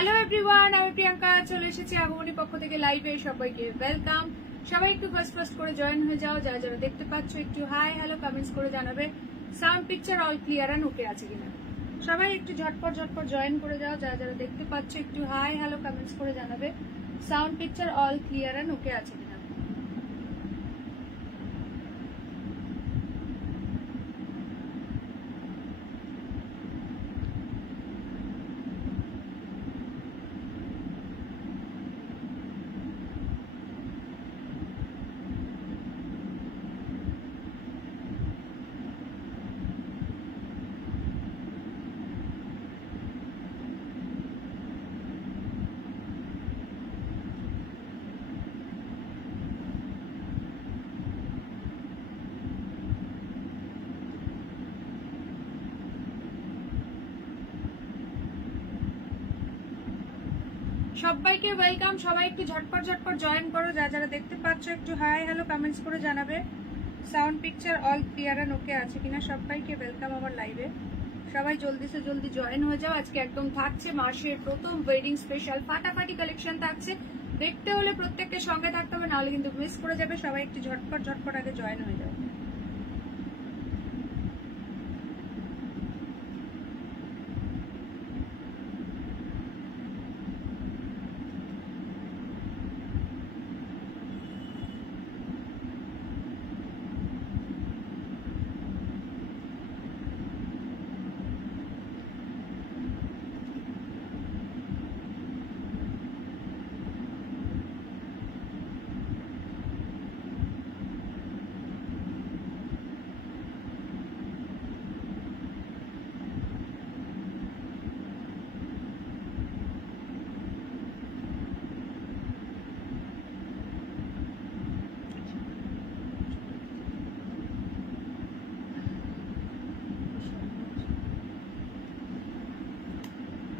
Hello everyone, আমি প্রিয়াঙ্কা চলে এসেছি আগমনী পক্ষ থেকে লাইভে। সবাইকে ওয়েলকাম। সবাই একটু ফার্স্ট করে জয়েন হয়ে যাও। যারা যারা দেখতে পাচ্ছ একটু হাই হ্যালো কমেন্টস করে জানাবে sound picture all clear and okay আছে কিনা। সবাই একটু ঝটপট জয়েন করে যাও। যারা যারা দেখতে পাচ্ছ একটু হাই হ্যালো কমেন্টস করে জানাবে sound picture all clear and okay আছে কিনা। সবাইকে ওয়েলকাম। সবাই একটু ঝটপট জয়েন করো। যারা যারা দেখতে পাচ্ছ একটু হাই হ্যালো কমেন্টস করে জানাবে sound picture all clear and okay আছে কিনা। সবাইকে ওয়েলকাম আমার লাইভে। সবাই জলদি জয়েন হয়ে যাও। আজকে একদম থাকছে মাসের প্রথম ওয়েডিং স্পেশাল ফাটাফাটি কালেকশন থাকছে। দেখতে হলে প্রত্যেককে সঙ্গে থাকতে হবে, নাহলে কিন্তু মিস করে যাবে। সবাই একটু ঝটপট আগে জয়েন হয়ে যাও।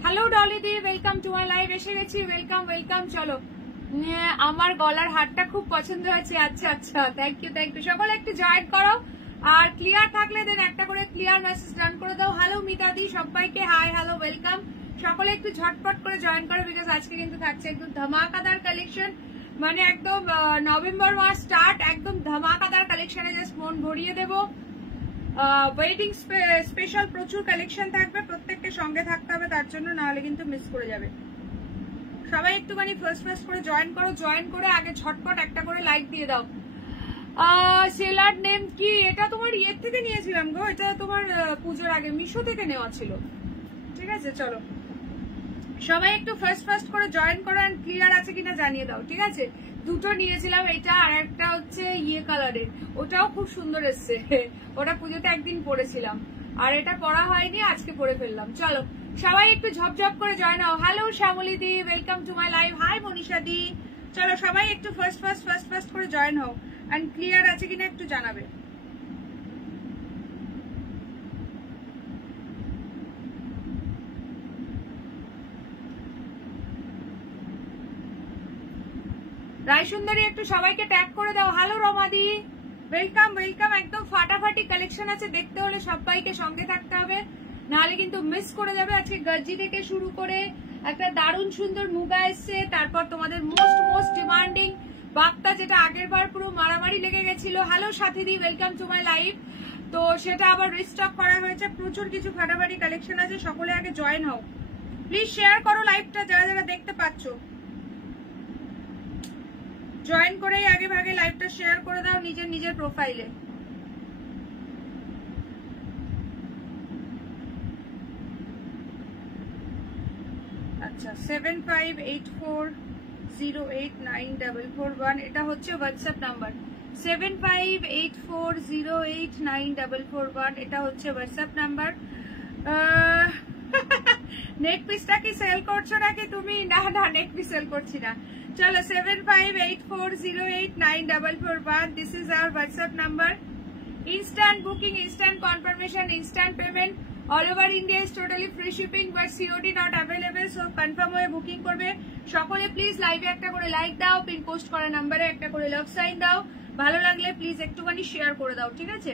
হ্যালো ডলিদি, ওয়েলকাম টু মাই লাইভ। এসে গেছি, ওয়েলকাম। চলো, আমার গলার হারটা খুব পছন্দ হয়েছে। আচ্ছা, থ্যাংক ইউ। সকলে একটু জয়েন করো, আর ক্লিয়ার থাকলে দেন একটা করে ক্লিয়ার মেসেজ ডান করে দাও। হ্যালো মিতাদি, সবাইকে হাই হ্যালো ওয়েলকাম। সকলে একটু ঝটপট করে জয়েন করো, বিকজ আজকে কিন্তু থাকছে একদম ধামাকাদার কালেকশন। মানে একদম নভেম্বর মাস স্টার্ট, একদম ধামাকাদার কালেকশনে জাস্ট মন ভরিয়ে দেবো। ওয়েডিং স্পেশাল প্রচুর কালেকশন থাকবে, প্রত্যেককে সঙ্গে থাকতে হবে তার জন্য, নাহলে কিন্তু মিস করে যাবে। সবাই একটুখানি ফার্স্ট করে জয়েন করো। জয়েন করে আগে ঝটপট একটা করে লাইক দিয়ে দাও। সেলার নেম কি? এটা তোমার ইয়ের থেকে নিয়েছিলাম গো, এটা তোমার পুজোর আগে মিশো থেকে নেওয়া ছিল। ঠিক আছে, চলো সবাই একটু ফার্স্ট করে জয়েন করো, এন্ড ক্লিয়ার আছে কিনা জানিয়ে দাও। ঠিক আছে, দুটো নিয়েছিলাম, এটা আর একটা হচ্ছে ইয়ে কালারের, ওটাও খুব সুন্দর এসছে। ওটা পুজোতে একদিন পরেছিলাম, আর এটা পরা হয়নি, আজকে পরে ফেললাম। চলো সবাই একটু ঝপঝপ করে জয়েন হও। Hello Shyamali di, welcome to my live. Hi Manisha di. চলো সবাই একটু ফার্স্ট করে জয়েন হও, এন্ড ক্লিয়ার আছে কিনা একটু জানাবে। রায়সুন্দরী একটু সবাইকে ট্যাগ করে দাও। হ্যালো রমাদি, ওয়েলকাম। একদম ফাটাফাটি কালেকশন আছে, দেখতে হলে সবাইকে সঙ্গে থাকতে হবে, নাহলে কিন্তু মিস করে যাবে। আজকে গজ্জি থেকে শুরু করে একটা দারুণ সুন্দর মুগা এসছে, তারপর তোমাদের মোস্ট ডিমান্ডিং বাক্তা, যেটা আগের বার পুরো মারামারি লেগে গেছিল। হ্যালো সাথীদি, ওয়েলকাম টু মাই লাইভ। তো সেটা আবার রিস্টক করা হয়েছে, প্রচুর কিছু ফাটাফাটি কালেকশন আছে। সকলে আগে জয়েন হও, প্লিজ শেয়ার করো লাইভটা যারা যারা দেখতে পাচ্ছ। জয়েন করেই আগে ভাগে লাইভটা শেয়ার করে দাও নিজের প্রোফাইলে। আচ্ছা, 7584089441 এটা হচ্ছে হোয়াটসঅ্যাপ নাম্বার। 7584089441 এটা হচ্ছে হোয়াটসঅ্যাপ নাম্বার। নেক পিসটা কি সেল করছো নাকি তুমি? না নেক পিস সেল করছি না। চলো 7584089441, this is our WhatsApp number. Instant booking, instant confirmation, instant payment, all over India is totally free shipping, but COD not available. So confirm হয়ে বুকিং করবে সকলে। প্লিজ লাইভে একটা করে লাইক দাও, পিন পোস্ট করা নাম্বারে একটা করে লাভ সাইন দাও। ভালো লাগলে প্লিজ একটুখানি শেয়ার করে দাও। ঠিক আছে,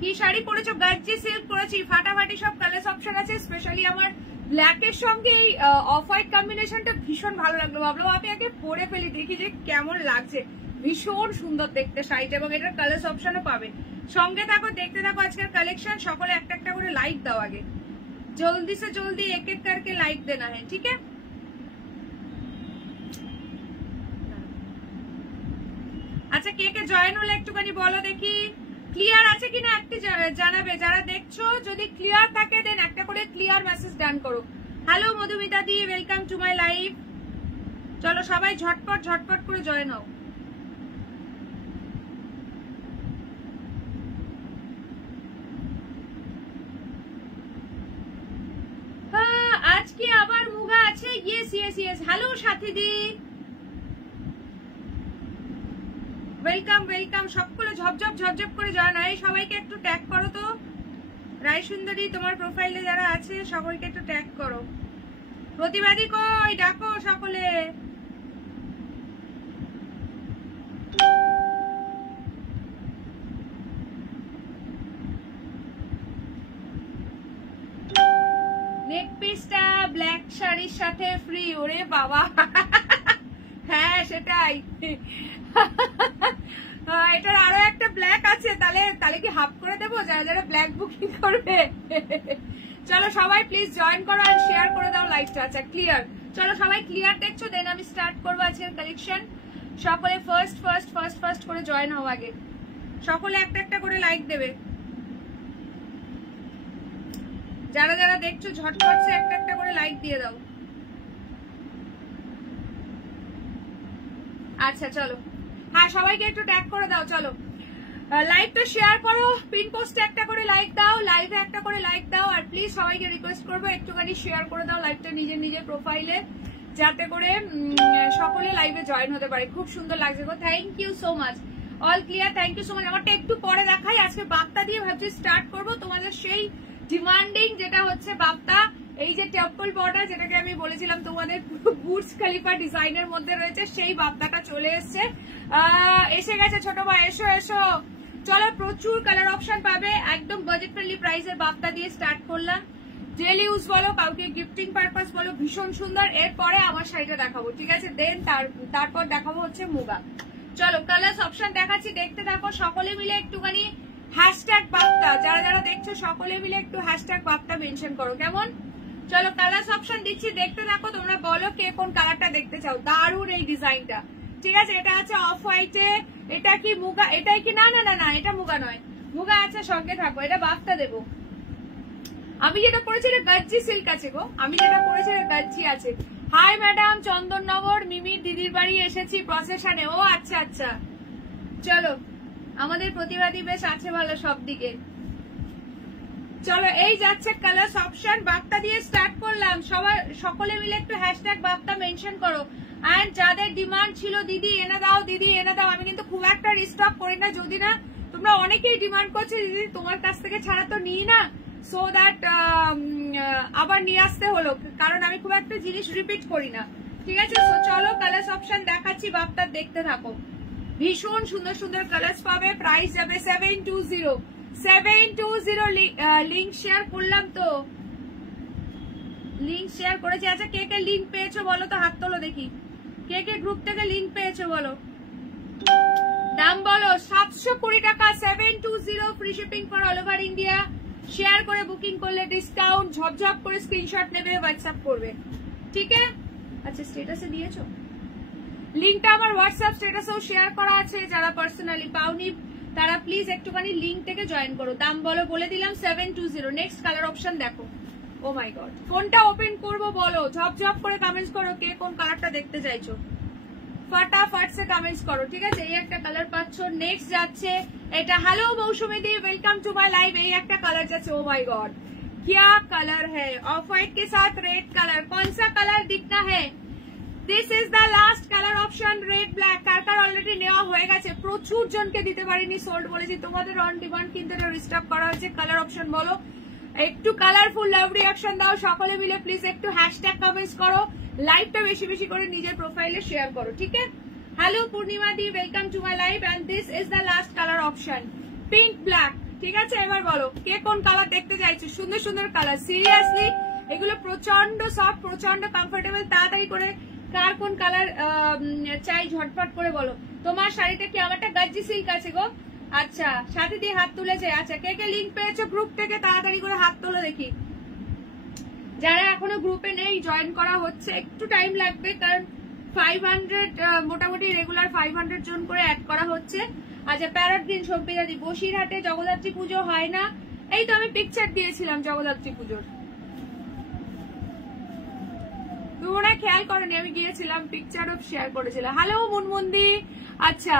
কি শাড়ি পরেছো? গাজ্জি সিল্ক পরেছি, ফাটাফাটি সব কালার অপশন আছে। স্পেশালি আমার ব্ল্যাকের সঙ্গে এই অফ হোয়াইট কম্বিনেশনটা ভীষণ ভালো লাগলো, ভাবলাম আমি আগে পরে ফেলি দেখি যে কেমন লাগছে। ভীষণ সুন্দর দেখতে শাড়িটা, এবং এটার কালার অপশনও পাবে। সঙ্গে থাকো, দেখতে থাকো আজকের কালেকশন। সকলে একটা একটা করে লাইক দাও আগে, জলদি সে জলদি এক এক करके লাইক দেনা है, ঠিক है? আচ্ছা, কে কে জয়েন হলে একটুখানি বলো দেখি, ক্লিয়ার আছে কিনা একটু জানাবে। যারা দেখছো যদি ক্লিয়ার থাকে দেন একটা করে ক্লিয়ার মেসেজ ডান করো। Hello Madhumita the, welcome to my live. চলো সবাই ঝটপট ঝটপট করে জয়েন হও। আজকে আবার মুগা আছে, ইয়েস ইয়েস ইয়েস। হ্যালো সাথী দি, ওয়েলকাম ওয়েলকাম। সকলে ঝপঝপ ঝপঝপ করে জয়েন হয়। সবাইকে একটু ট্যাগ করো তো, রায় সুন্দরী তোমার প্রোফাইলে যারা আছে সকলকে একটু ট্যাগ করো। প্রতিবাদী কই, ডাকো সকলে। নেক পিসটা ব্ল্যাক শাড়ির সাথে ফ্রি। ওরে বাবা, হ্যাঁ সেটাই। এটার আরো একটা ব্ল্যাক আছে, তাহলে কি হাফ করে দেবো যারা যারা ব্ল্যাক বুকিং করবে। চলো সবাই প্লিজ জয়েন করো আর শেয়ার করে দাও লাইভটা। আচ্ছা ক্লিয়ার, চলো সবাই ক্লিয়ার দেখছো, দেন আমি স্টার্ট করবো আজকের কালেকশন। সকলে ফার্স্ট ফার্স্ট ফার্স্ট ফার্স্ট করে জয়েন হও আগে, সকলে একটা একটা করে লাইক দেবে। যারা যারা দেখছো ঝটপট সে একটা একটা করে লাইক দিয়ে দাও। আচ্ছা চলো, হ্যাঁ সবাইকে একটু ট্যাগ করে দাও। চলো লাইভটা শেয়ার করো, পিন পোস্টে একটা করে লাইক দাও, লাইভে একটা করে লাইক দাও। আর প্লিজ সবাইকে রিকোয়েস্ট করবো একটুখানি শেয়ার করে দাও লাইভটা নিজের নিজের প্রোফাইলে, যাতে করে সকলে লাইভে জয়েন হতে পারে। খুব সুন্দর লাগছে গো, thank you so much. All clear, thank you so much. আমারটা একটু পরে দেখাই, আজকে বাপ্তা দিয়ে ভাবছি স্টার্ট করবো। তোমাদের সেই ডিমান্ডিং যেটা হচ্ছে বাপ্তা, এই যে টেম্পল বর্ডার যেটাকে আমি বলেছিলাম তোমাদের বুর্জ খলিফা ডিজাইনের মধ্যে রয়েছে, সেই বাপ্তাটা চলে এসে গেছে। ছোট ভাই এসো এসো। চলো প্রচুর কালার অপশন পাবে, একদম বাজেট ফ্রেন্ডলি প্রাইসের বাপ্তা দিয়ে স্টার্ট করলাম। ডেলি ইউজ বলো, কাউকে গিফটিং পারপাস বলো, ভীষণ সুন্দর। এরপরে আমার শাড়িটা দেখাবো, ঠিক আছে? দেন তারপর দেখাবো হচ্ছে মুগা। চলো কালার অপশন দেখাচ্ছি, দেখতে থাকো। সকলে মিলে একটুখানি হ্যাশট্যাগ বাপ্তা, যারা যারা দেখছো সকলে মিলে একটু হ্যাশট্যাগ বাপ্তা মেনশন করো, কেমন? চলো কালার অপশন দিচ্ছি, দেখতে থাকো। তোমরা বলো কে কোন কালারটা দেখতে চাও। দারুণ এই ডিজাইনটা, ঠিক আছে? এটা আছে অফ হোয়াইটে। এটা কি মুগা? এটাই কি? না না না না, এটা মুগা নয়। মুগা আছে, সঙ্গে থাকো। এটা বাপ্তা দেবো। আমি যেটা করেছি এটা গাজ্জি সিল্ক আছে গো, আমি যেটা করেছি এটা গাজ্জি আছে। হাই ম্যাডাম, চন্দননগর মিমির দিদির বাড়ি এসেছি প্রসেশনে। ও আচ্ছা আচ্ছা, চলো আমাদের প্রতিবাদী বেশ আছে ভালো সব দিকে। চলো এই যাচ্ছে কালার অপশন, বাপ্তা দিয়ে স্টার্ট করলাম। সবাই সকলে মিলে একটু হ্যাশট্যাগ বাপ্তা মেনশন করো। এন্ড যাদের ডিমান্ড ছিল দিদি এনে দাও, দিদি এনে দাও, আমি কিন্তু খুব একটা রিস্টক করি না, যদি না তোমরা অনেকেই ডিমান্ড করছো দিদি তোমার কাছ থেকে ছাড়া তো নিই না, সো দ্যাট আবার নিয়ে আসতে হলো, কারণ আমি খুব একটা জিনিস রিপিট করি না, ঠিক আছে? সো চলো কালার অপশন দেখাচ্ছি, বাপ্তার দেখতে থাকো। ভীষণ সুন্দর সুন্দর কালার্স পাবে, প্রাইস যাবে 720 লিঙ্ক শেয়ার করলাম তো, লিঙ্ক শেয়ার করেছি। আচ্ছা কে কে লিঙ্ক পেয়েছো বলো তো, হাত তোলো দেখি। কে কে গ্রুপ থেকে লিঙ্ক পেয়েছো বলো, দাম বলো। 720 টাকা, 720, free shipping for all over India. Share করে বুকিং করলে ডিসকাউন্ট, ঝপঝপ করে স্ক্রিনশট নেবে, হোয়াটসঅ্যাপ করবে, ঠিক আছে? আচ্ছা স্ট্যাটাসে দিয়েছো লিঙ্কটা? আমার হোয়াটসঅ্যাপ স্ট্যাটাসেও শেয়ার করা আছে, যারা পার্সোনালি পাওনি তারা প্লিজ একটুখানি লিঙ্ক থেকে জয়েন করো। দাম বলো, বলে দিলাম 720। নেক্সট কালার অপশন দেখো। ও মাই গড, কোনটা ওপেন করব বলো, ঝপঝপ করে কমেন্টস করো কে কোন কালারটা দেখতে চাইছো, ফটাফট সে কমেন্টস করো, ঠিক আছে? এই একটা কালার পাচ্ছ। নেক্সট যাচ্ছে এটা। হ্যালো মৌসুমী দি, ওয়েলকাম টু মাই লাইভ। এই একটা কালার যাচ্ছে। ও মাই গড क्या कलर है, ऑफ व्हाइट के साथ रेड कलर। कौन सा कलर दिखना है? This is the last colour option, red black. কার কার অলরেডি নেওয়া হয়ে গেছে, প্রচুর জনকে দিতে পারিনি, সোল্ড বলেছি। তোমাদের অন ডিমান্ড কিন্তু এটা রিস্টক করা হয়েছে। কালার অপশন বলো, একটু কালারফুল লাভ রিয়াকশন দাও সকলে মিলে, প্লিজ একটু হ্যাশট্যাগ কমেন্টস করো, লাইভটা বেশি বেশি করে নিজের প্রোফাইলে শেয়ার করো, ঠিক আছে? হ্যালো পূর্ণিমা দি, welcome to my live. And this is the last colour option, pink black, ঠিক আছে? এবার বলো কে কোন কালার দেখতে চাইছো, সুন্দর সুন্দর কালার। সিরিয়াসলি এগুলো প্রচন্ড সফট, প্রচন্ড কমফোর্টেবল। তাড়াতাড়ি করে কার কোন কালার চাই ঝটপট করে বলো। তোমার শাড়িটা কি? আমারটা গাজ্জি সিল্ক আছে গো। আচ্ছা, সাথে দিয়ে হাত তুলেছে। আচ্ছা, কে কে লিঙ্ক পেয়েছো গ্রুপ থেকে তাড়াতাড়ি করে হাত তোলো দেখি। যারা এখনো গ্রুপে নেই জয়েন করা হচ্ছে, একটু টাইম লাগবে কারণ 500 মোটামুটি রেগুলার 500 জন করে অ্যাড করা হচ্ছে। আচ্ছা, প্যারট গ্রিন সম্পিদাদি, বসিরহাটে জগদ্ধাত্রী পুজো হয় না? এই তো আমি পিকচার দিয়েছিলাম জগদ্ধাত্রী পুজোর, তুমি মনে হয় খেয়াল করনি, আমি গিয়েছিলাম, পিকচারও শেয়ার করেছিলাম। হ্যালো মুনমুন্দি। আচ্ছা,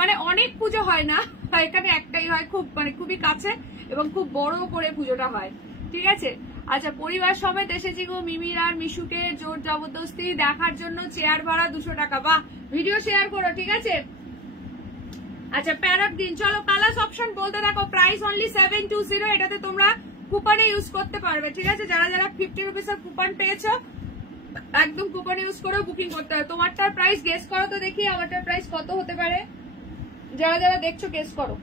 মানে অনেক পুজো হয় না, এখানে একটাই হয়, খুব মানে খুবই কাছে এবং খুব বড় করে পুজোটা হয়, ঠিক আছে। আচ্ছা, পরিবার সমেত এসেছি গো মিমির আর মিশুকে জোর জবরদস্তি দেখার জন্য, চেয়ার ভাড়া 200 টাকা। বাহ, ভিডিও শেয়ার করো, ঠিক আছে। আচ্ছা, প্যারট গ্রিন, চলো কালার অপশন বলতে থাকো। প্রাইস অনলি 720, এটাতে তোমরা কুপনে ইউজ করতে পারবে, ঠিক আছে। যারা যারা 50 রুপিসের কুপন পেয়েছো একদম কুপন ইউজ করে বুকিং করতে হবে। তোমারটার প্রাইস গেস করো তো দেখি, আমারটার প্রাইস কত হতে পারে, যারা যারা দেখছো গেস করো।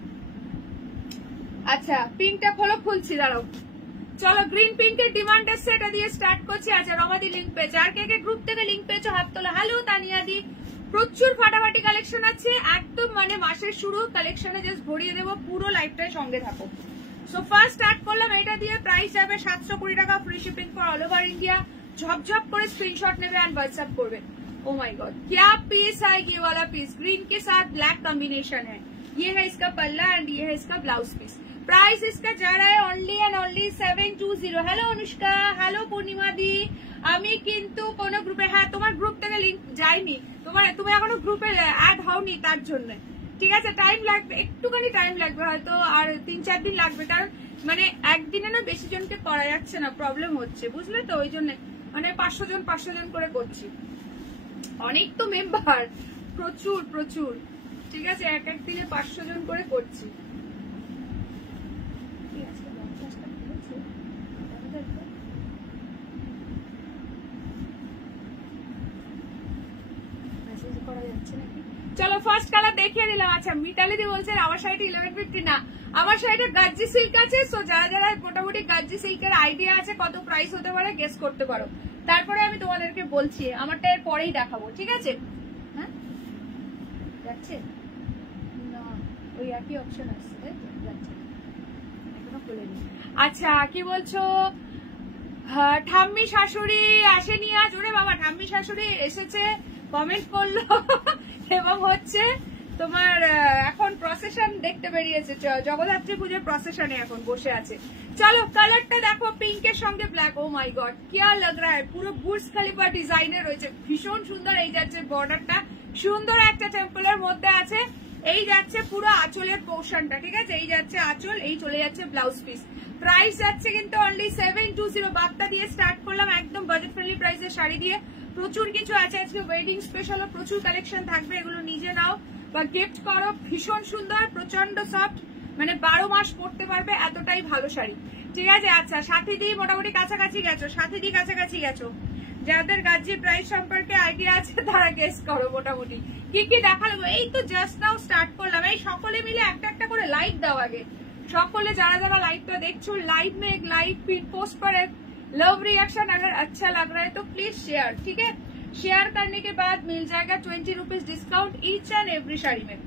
আচ্ছা, পিঙ্কটা খোলো, খুলছি, দাঁড়াও। চলো, গ্রিন পিঙ্কের ডিমান্ড এসছে, এটা দিয়ে স্টার্ট করছি। আচ্ছা, রমাদি লিঙ্ক পেয়েছে, আর কে কে গ্রুপ থেকে লিঙ্ক পেয়েছো হাত তোলা। হ্যালো তানিয়াদি, প্রচুর ফাটাফাটি কালেকশন আছে একদম, মানে মাসের শুরু কালেকশনে জাস্ট ভরিয়ে দেবো, পুরো লাইফটাই সঙ্গে থাকো। সো ফার্স্ট স্টার্ট করলাম, এটা দিয়ে প্রাইস যাবে 720 টাকা, free shipping for all over India. झपझप করে स्क्रीनशॉट নেবে एंड व्हाट्सएप করবে। ओ माय गॉड, क्या पीस है ये वाला पीस, ग्रीन के साथ ब्लैक कॉम्बिनेशन है। ये है इसका पल्ला एंड ये है इसका ब्लाउज पीस। प्राइस इसका जा रहा है only and only 720। Hello Anushka, hello Purnima di. আমি কিন্তু কোন গ্রুপে, হ্যাঁ তোমার গ্রুপ থেকে লিংক যায়নি, তুমি এখনো গ্রুপে অ্যাড হওনি, তার জন্য ঠিক আছে টাইম লাগবে, একটুখানি টাইম লাগবে, হয়তো আর 3-4 দিন লাগবে, কারণ মানে একদিনে না বেশি জনকে করা যাচ্ছে না, প্রবলেম হচ্ছে, বুঝলে তো, ওই জন্য মানে 500 জন করে করছি, অনেক তো মেম্বার, প্রচুর প্রচুর, ঠিক আছে, এক এক দিনে 500 জন করে করছি। চলো ফার্স্ট কালার দেখিয়ে দিলাম। আচ্ছা, মিতালি দি বলছেন আমার শাড়িটা 1150 না, আমার শাড়িটা গাজ্জি সিল্ক আছে। সো যারা যারা মোটামুটি গাজ্জি সিল্কের আইডিয়া আছে কত প্রাইস হতে পারে গেস করতে পারো, তারপরে আমি তোমাদেরকে বলছি, আমারটা এর পরেই দেখাবো, ঠিক আছে। হ্যাঁ যাচ্ছে না, ওই একই অপশন আসছে, তাই তো, যাচ্ছে এখনো খুলেনি। আচ্ছা, কি বলছো, ঠাম্মি শাশুড়ি আসেনি আজ? ওরে বাবা, ঠাম্মি শাশুড়ি এসেছে, কমেন্ট করলো এবং হচ্ছে তোমার এখন প্রসেশন দেখতে বেরিয়েছে, জগদ্ধাত্রী পুজোর প্রসেশনে এখন বসে আছে। চলো কালারটা দেখো, পিঙ্কের সঙ্গে ব্ল্যাক, ও মাই গড কিয়া লাগ রা হ্যায়, পুরো বুর্জ খলিফা ডিজাইনের রয়েছে, ভীষণ সুন্দর। এই যাচ্ছে বর্ডারটা, সুন্দর একটা টেম্পলের মধ্যে আছে, এই যাচ্ছে পুরো আঁচলের পোর্শনটা, ঠিক আছে, এই যাচ্ছে আঁচল, এই চলে যাচ্ছে ব্লাউজ পিস। প্রাইস যাচ্ছে কিন্তু অনলি 720। বার্তা দিয়ে স্টার্ট করলাম, একদম বাজেট ফ্রেন্ডলি প্রাইসের শাড়ি দিয়ে, প্রচুর কিছু আছে আজকে, ওয়েডিং স্পেশালও প্রচুর কালেকশন থাকবে, এগুলো নিজে নাও বা গিফট করো, ভীষণ সুন্দর, প্রচন্ড সফট, মানে 12 মাস পরতে পারবে, এতটাই ভালো শাড়ি, ঠিক আছে। আচ্ছা, সাথী দি মোটামুটি কাছাকাছি গেছো, সাথী দি কাছাকাছি গেছো, যাদের গাজ্জি প্রাইস সম্পর্কে আইডিয়া আছে তারা গেস করো মোটামুটি কি কি দেখালো। এই তো জাস্ট নাও স্টার্ট করলাম, এই সকলে মিলে একটা একটা করে লাইক দাও আগে, সকলে যারা যারা लाइवটা देखছো, लाइव में एक लाइक पोस्ट पर एक लव रिएक्शन, अगर अच्छा लग रहा है तो प्लीज शेयर, ठीक है। शेयर करने के बाद मिल जाएगा 20 rupees discount each and every sari में।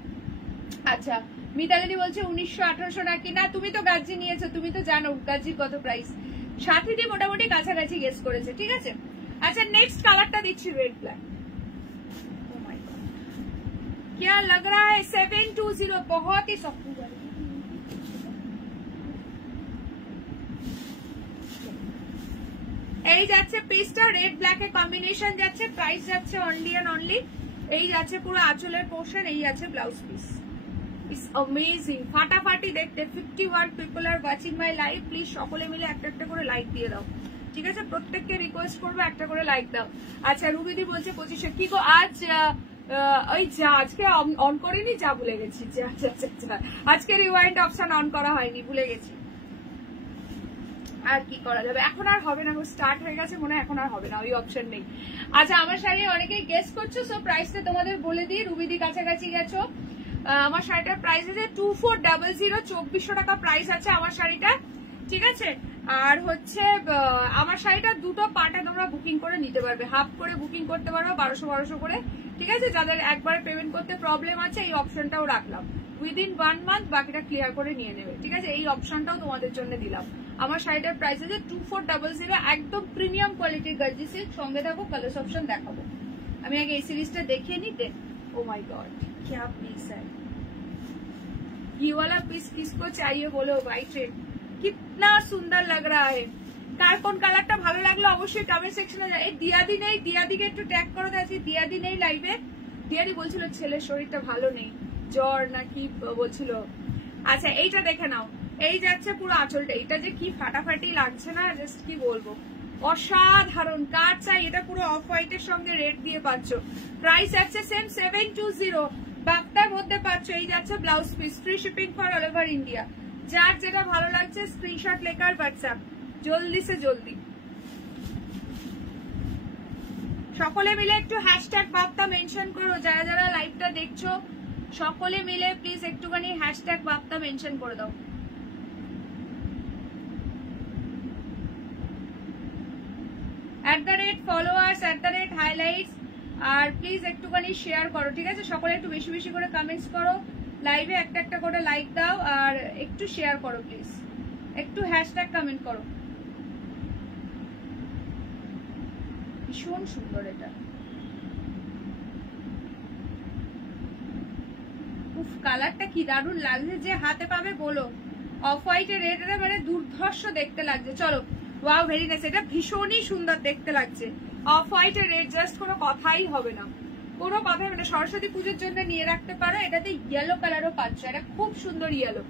আচ্ছা, মিতালি বলছে 1900-1800 নাকি, না তুমি তো গাজ্জি নিয়েছো, তুমি তো জানো গাজ্জির কত প্রাইস। সাথীটি মোটামুটি কাছাকাছি গেস করেছে, ঠিক আছে। আচ্ছা, নেক্সট কালারটা দিচ্ছি red black. O my god क्या लग रहा है 720, बहुत ही सॉफ्ट। এই যাচ্ছে পিসটা রেড ব্ল্যাক এর কম্বিনেশন যাচ্ছে, প্রাইস যাচ্ছে অনলি এন্ড অনলি, এই যাচ্ছে পুরো আঁচলের পোর্শন, এই যাচ্ছে ব্লাউজ পিস। ইটস অ্যামেজিং, ফাটাফাটি দেখতে। 51 people are watching my live, please সকলে মিলে একটা একটা করে লাইক দিয়ে দাও, ঠিক আছে, প্রত্যেককে রিকোয়েস্ট করবো একটা করে লাইক দাও। আচ্ছা, রুবিদি বলছে 2500, কি গো আজ ওই যা আজকে অন করিনি, যা ভুলে গেছি, আজকে রিওয়াইন্ড অপশন অন করা হয়নি, ভুলে গেছি, আর কি করা যাবে, এখন আর হবে না, স্টার্ট হয়ে গেছে মনে হয়, এখন আর হবে না, ওই অপশন নেই। আচ্ছা, আমার শাড়ি অনেকেই গেস করছো, সো প্রাইসটা তোমাদের বলে দিই, রুবিদি কাছাকাছি গেছো, আমার শাড়িটার প্রাইস আছে 2400, 2400 টাকা প্রাইস আছে আমার শাড়িটা, ঠিক আছে। আর হচ্ছে আমার শাড়িটা দুটো পার্টে তোমরা বুকিং করে নিতে পারবে, হাফ করে বুকিং করতে পারবে 1200 করে, ঠিক আছে। যাদের একবারে পেমেন্ট করতে প্রবলেম আছে এই অপশনটাও রাখলাম, উইদিন 1 মান্থ বাকিটা ক্লিয়ার করে নিয়ে নেবে, ঠিক আছে। এই অপশনটাও তোমাদের জন্য দিলাম। আমার শাড়িটার প্রাইস আছে 2400, একদম প্রিমিয়াম কোয়ালিটির গার্জি সিল্ক। সঙ্গে থাকো, কালার অপশন দেখাবো। আমি আগে এই সিরিজটা দেখিয়ে নি দেন। ও মাই গড क्या पीस है ये वाला पीस, किसको चाहिए बोलो भाई ट्रेन, कितना सुंदर लग रहा है। কার কোন কালারটা ভালো লাগলো অবশ্যই কমেন্ট সেকশনে যায়। এই দিয়াদি নেই, দিয়াদিকে একটু ট্যাগ করে দেখি। দিয়াদি নেই লাইভে, দিয়াদি বলছিল ছেলের শরীরটা ভালো নেই, জ্বর নাকি বলছিল। আচ্ছা এইটা দেখে নাও, এই যাচ্ছে পুরো আঁচলটা, এটা যে কি ফাটাফাটি লাগছে না, জাস্ট কি বলবো, অসাধারণ। কার চাই এটা পুরো অফ হোয়াইটের সঙ্গে রেড দিয়ে পাচ্ছ। প্রাইস আছে সেম 720, বাপ্তার মধ্যে পাচ্ছ। এই যাচ্ছে blouse piece, free shipping for all over India. যার যেটা ভালো লাগছে স্ক্রিনশট লেখার হোয়াটসঅ্যাপ, জলদি সে জলদি। সকলে মিলে একটু হ্যাশট্যাগ বাপ্তা মেনশন করো, যারা যারা লাইভটা দেখছো সকলে মিলে প্লিজ একটুখানি হ্যাশট্যাগ বাপ্তা মেনশন করে দাও। @followers @highlights, আর প্লিজ একটুখানি শেয়ার করো, ঠিক আছে। সকলে একটু বেশি বেশি করে কমেন্টস করো, লাইভে একটা একটা করে লাইক দাও, আর একটু শেয়ার করো প্লিজ, একটু হ্যাশট্যাগ কমেন্ট করো। ভীষণ সুন্দর এটা, উফ কালারটা কি দারুণ লাগছে, যে হাতে পাবে বলো। অফ হোয়াইটের রেড, মানে দুর্ধর্ষ দেখতে লাগছে। চলো, ওয়াও ভেরি নাইস, এটা ভীষণই সুন্দর দেখতে লাগছে। অফ হোয়াইটের রেড জাস্ট কোনো কথাই হবে না, কোনো কথাই হবে না। সরস্বতী পুজোর জন্য নিয়ে রাখতে পারো। এটাতে ইয়েলো কালারও পাচ্ছ, এটা খুব সুন্দর ইয়েলো,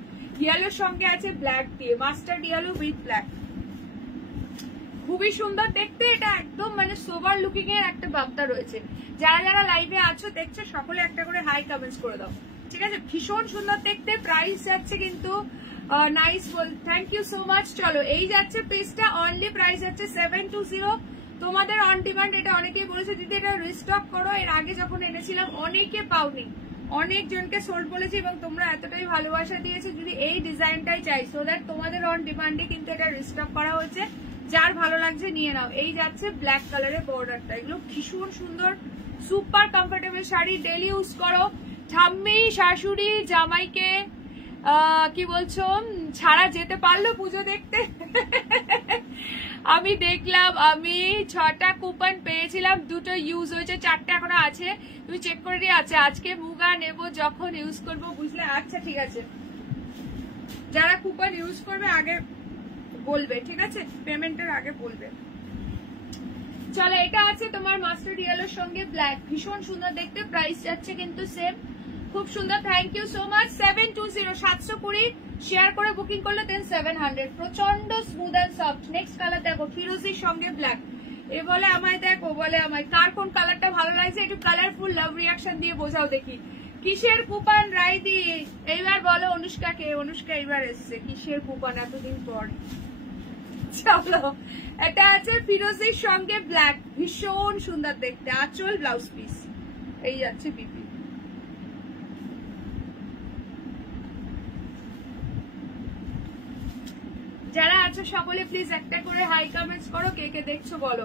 ইয়েলোর সঙ্গে আছে ব্ল্যাক দিয়ে, মাস্টার্ড ইয়েলো উইথ ব্ল্যাক, খুবই সুন্দর দেখতে। এটা একদম মানে সোবার লুকিং এর একটা বাপ্তা রয়েছে। যারা যারা লাইভে আছো দেখছো সকলে একটা করে হাই কমেন্টস করে দাও, ঠিক আছে। ভীষণ সুন্দর দেখতে। প্রাইস যাচ্ছে কিন্তু নাইস বল, থ্যাংক ইউ সো মাচ। চলো এই যাচ্ছে পিসটা, অনলি প্রাইস যাচ্ছে 720। তোমাদের অন ডিমান্ড, এটা অনেকেই বলেছে দিদি এটা রিস্টক করো। এর আগে যখন এনেছিলাম অনেকে পাওনি, অনেকজনকে সোল্ড বলেছি, এবং তোমরা এতটাই ভালোবাসা দিয়েছো যদি এই ডিজাইনটাই চাই, সো দ্যাট তোমাদের অন ডিমান্ডে কিন্তু এটা রিস্টক করা হয়েছে। যার ভালো লাগছে নিয়ে নাও। এই যাচ্ছে ব্ল্যাক কালারের বর্ডারটা, এগুলো ভীষণ সুন্দর, super comfortable sari, daily use করো। ঠাম্মি শাশুড়ি জামাইকে কি বলছো ছাড়া যেতে পারলো পুজো দেখতে? আমি দেখলাম, আমি 6টা কুপন পেয়েছিলাম, 2টো ইউজ হয়েছে, 4টা এখনো আছে, তুমি চেক করে নিয়ে আছে। আজকে মুগা নেব, যখন ইউজ করবো বুঝলে। আচ্ছা ঠিক আছে, যারা কুপন ইউজ করবে আগে বলবে, ঠিক আছে, পেমেন্টের আগে বলবে। চলো এটা আছে তোমার মাস্টার্ড ইয়েলোর সঙ্গে ব্ল্যাক, ভীষণ সুন্দর দেখতে। প্রাইস যাচ্ছে কিন্তু সেম, খুব সুন্দর। Thank you so much. 720, 720 share করে বুকিং করলে দেন 700। প্রচন্ড smooth and soft. Next colour দেখো, ফিরোজির সঙ্গে ব্ল্যাক। এ বলে আমায় দেখ, ও বলে আমায়। কার কোন কালারটা ভালো লাগছে একটু কালারফুল লাভ রিয়াকশন দিয়ে বোঝাও দেখি। কিসের কুপন রাইদি? এইবার বলো অনুষ্কাকে। অনুষ্কা এইবার এসছে, কিসের কুপন এতদিন পর। চলো এটা আছে ফিরোজির সঙ্গে ব্ল্যাক, ভীষণ সুন্দর দেখতে। আঁচল ব্লাউজ পিস, এই যাচ্ছে বিপি। যারা আছো সকলে প্লিজ একটা করে হাই কমেন্টস করো, কে কে দেখছো বলো।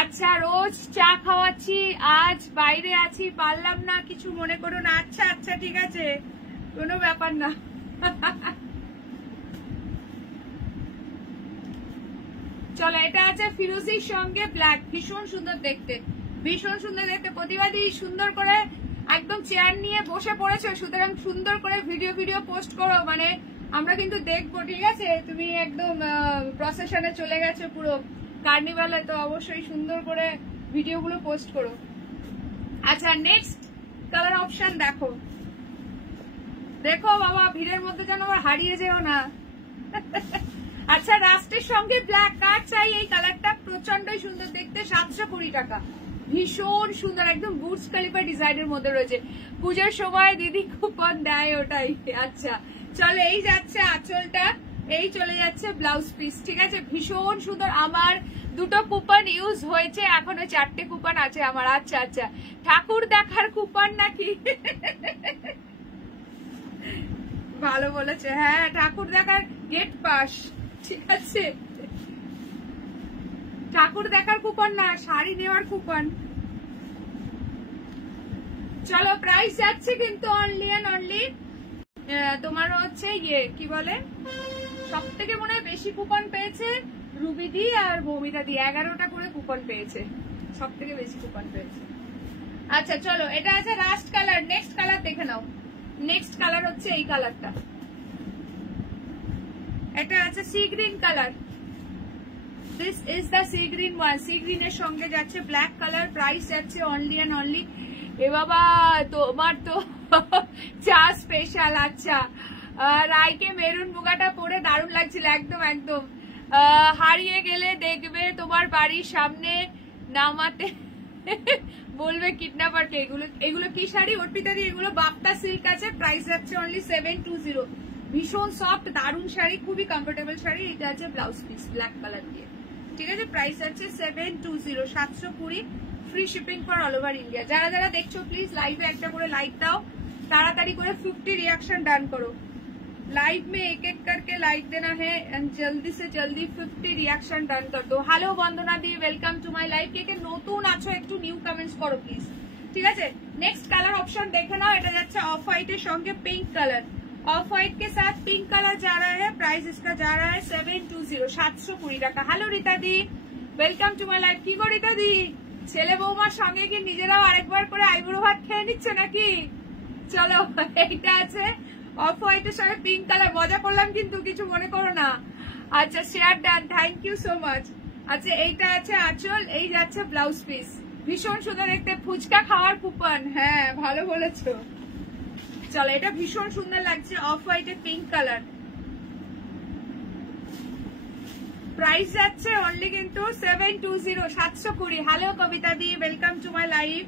আচ্ছা রোজ চা খাওয়াচ্ছি, আজ বাইরে আছি, পারলাম না, কিছু মনে করো না। আচ্ছা আচ্ছা ঠিক আছে, কোনো ব্যাপার না। চলো এটা আছে ফিরোজির সঙ্গে ব্ল্যাক, ভীষণ সুন্দর দেখতে, ভীষণ সুন্দর দেখতে। প্রতিবাদী সুন্দর করে একদম চেয়ার নিয়ে বসে পড়েছো, সুতরাং সুন্দর করে ভিডিও পোস্ট করো, মানে আমরা কিন্তু দেখবো, ঠিক আছে। তুমি একদম প্রসেশনে চলে গেছো পুরো কার্নিভালে, তো অবশ্যই সুন্দর করে ভিডিওগুলো পোস্ট করো। আচ্ছা নেক্সট কালার অপশন দেখো, দেখো বাবা ভিড়ের মধ্যে যেন আবার হারিয়ে যেও না। আচ্ছা রাস্টের সঙ্গে ব্ল্যাক, কার চাই এই কালারটা? প্রচন্ডই সুন্দর দেখতে, 720 টাকা, ভীষণ সুন্দর, একদম বুর্জ খলিফা ডিজাইনের মধ্যে রয়েছে। পুজোর সময় দিদি কুপন দেয় ওটাই। আচ্ছা চলো এই যাচ্ছে আঁচলটা, এই চলে যাচ্ছে ব্লাউজ পিস, ঠিক আছে, ভীষণ সুন্দর। আমার 2টো কুপন ইউজ হয়েছে, এখনো 4টে কুপন আছে আমার। আচ্ছা আচ্ছা, ঠাকুর দেখার কুপন নাকি? ভালো বলেছে, হ্যাঁ ঠাকুর দেখার গেট পাস, ঠিক আছে। ঠাকুর দেখার কুপন না, শাড়ি নেওয়ার কুপন। চলো প্রাইস যাচ্ছে কিন্তু অনলি এন্ড অনলি তোমার হচ্ছে ইয়ে কি বলে, সব থেকে মনে হয় বেশি কুপন পেয়েছে রুবিদি আর ভৌমিতা দি, 11টা করে কুপন পেয়েছে, সব থেকে বেশি কুপন পেয়েছে। আচ্ছা চলো, এটা আছে রাস্ট কালার। নেক্সট কালার দেখে নাও। নেক্সট কালার হচ্ছে এই কালারটা, এটা আছে sea green colour. This is the sea green one. Sea গ্রিনের সঙ্গে যাচ্ছে ব্ল্যাক কালার। প্রাইস যাচ্ছে অনলি এন্ড অনলি, এ বাবা তোমার তো চা স্পেশাল। আচ্ছা, রাইকে মেরুন মুগাটা পরে দারুণ লাগছিল, একদম একদম। হারিয়ে গেলে দেখবে তোমার বাড়ির সামনে নামাতে বলবে কিডন্যাপারকে। এগুলো এগুলো কি শাড়ি অর্পিতা দি? এগুলো বাপ্তা সিল্ক আছে। প্রাইস যাচ্ছে অনলি 720। ভীষণ সফট দারুণ শাড়ি, খুবই কমফোর্টেবল শাড়ি। এটা আছে ব্লাউজ পিস ব্ল্যাক কালার দিয়ে, ঠিক আছে। প্রাইস আছে 720, 720, free shipping for all over India. যারা যারা দেখছো প্লিজ লাইভে একটা করে লাইক দাও, ताड़ाताड़ी করে 50 रिएक्शन डन करो। लाइव में एक एक करके लाइक देना है एंड जल्दी से जल्दी 50 रिएक्शन डन कर दो। Hello Vandana di, welcome to my live. কে কে নতুন আছো একটু নিউ কমেন্টস করো প্লিজ, ঠিক আছে। নেক্সট কালার অপশন দেখে নাও। এটা যাচ্ছে অফ হোয়াইট এর সঙ্গে পিঙ্ক কালার। ऑफ व्हाइट के साथ पिंक कलर जा रहा है। प्राइस इसका जा रहा है 720, 720 টাকা। हेलो रीता दी, वेलकम टू माय लाइव। কি গো रीता दी, ছেলে বৌমার সঙ্গে কি নিজেরাও আরেকবার করে আইবুড়ো ভাত খেয়ে নিচ্ছে নাকি? চলো, এইটা আছে অফ হোয়াইট এর সঙ্গে পিঙ্ক কালার। মজা করলাম কিন্তু, কিছু মনে করো না। আচ্ছা share done, thank you so much. আচ্ছা এইটা আছে আঁচল, এই যাচ্ছে ব্লাউজ পিস। ভীষণ সুন্দর দেখতে, ফুচকা খাওয়ার কুপন। হ্যাঁ ভালো বলেছো। চলো, এটা ভীষণ সুন্দর লাগছে অফ হোয়াইট এর পিঙ্ক কালার। প্রাইস যাচ্ছে অনলি কিন্তু 720, 720। Hello Kabita di, welcome to my live.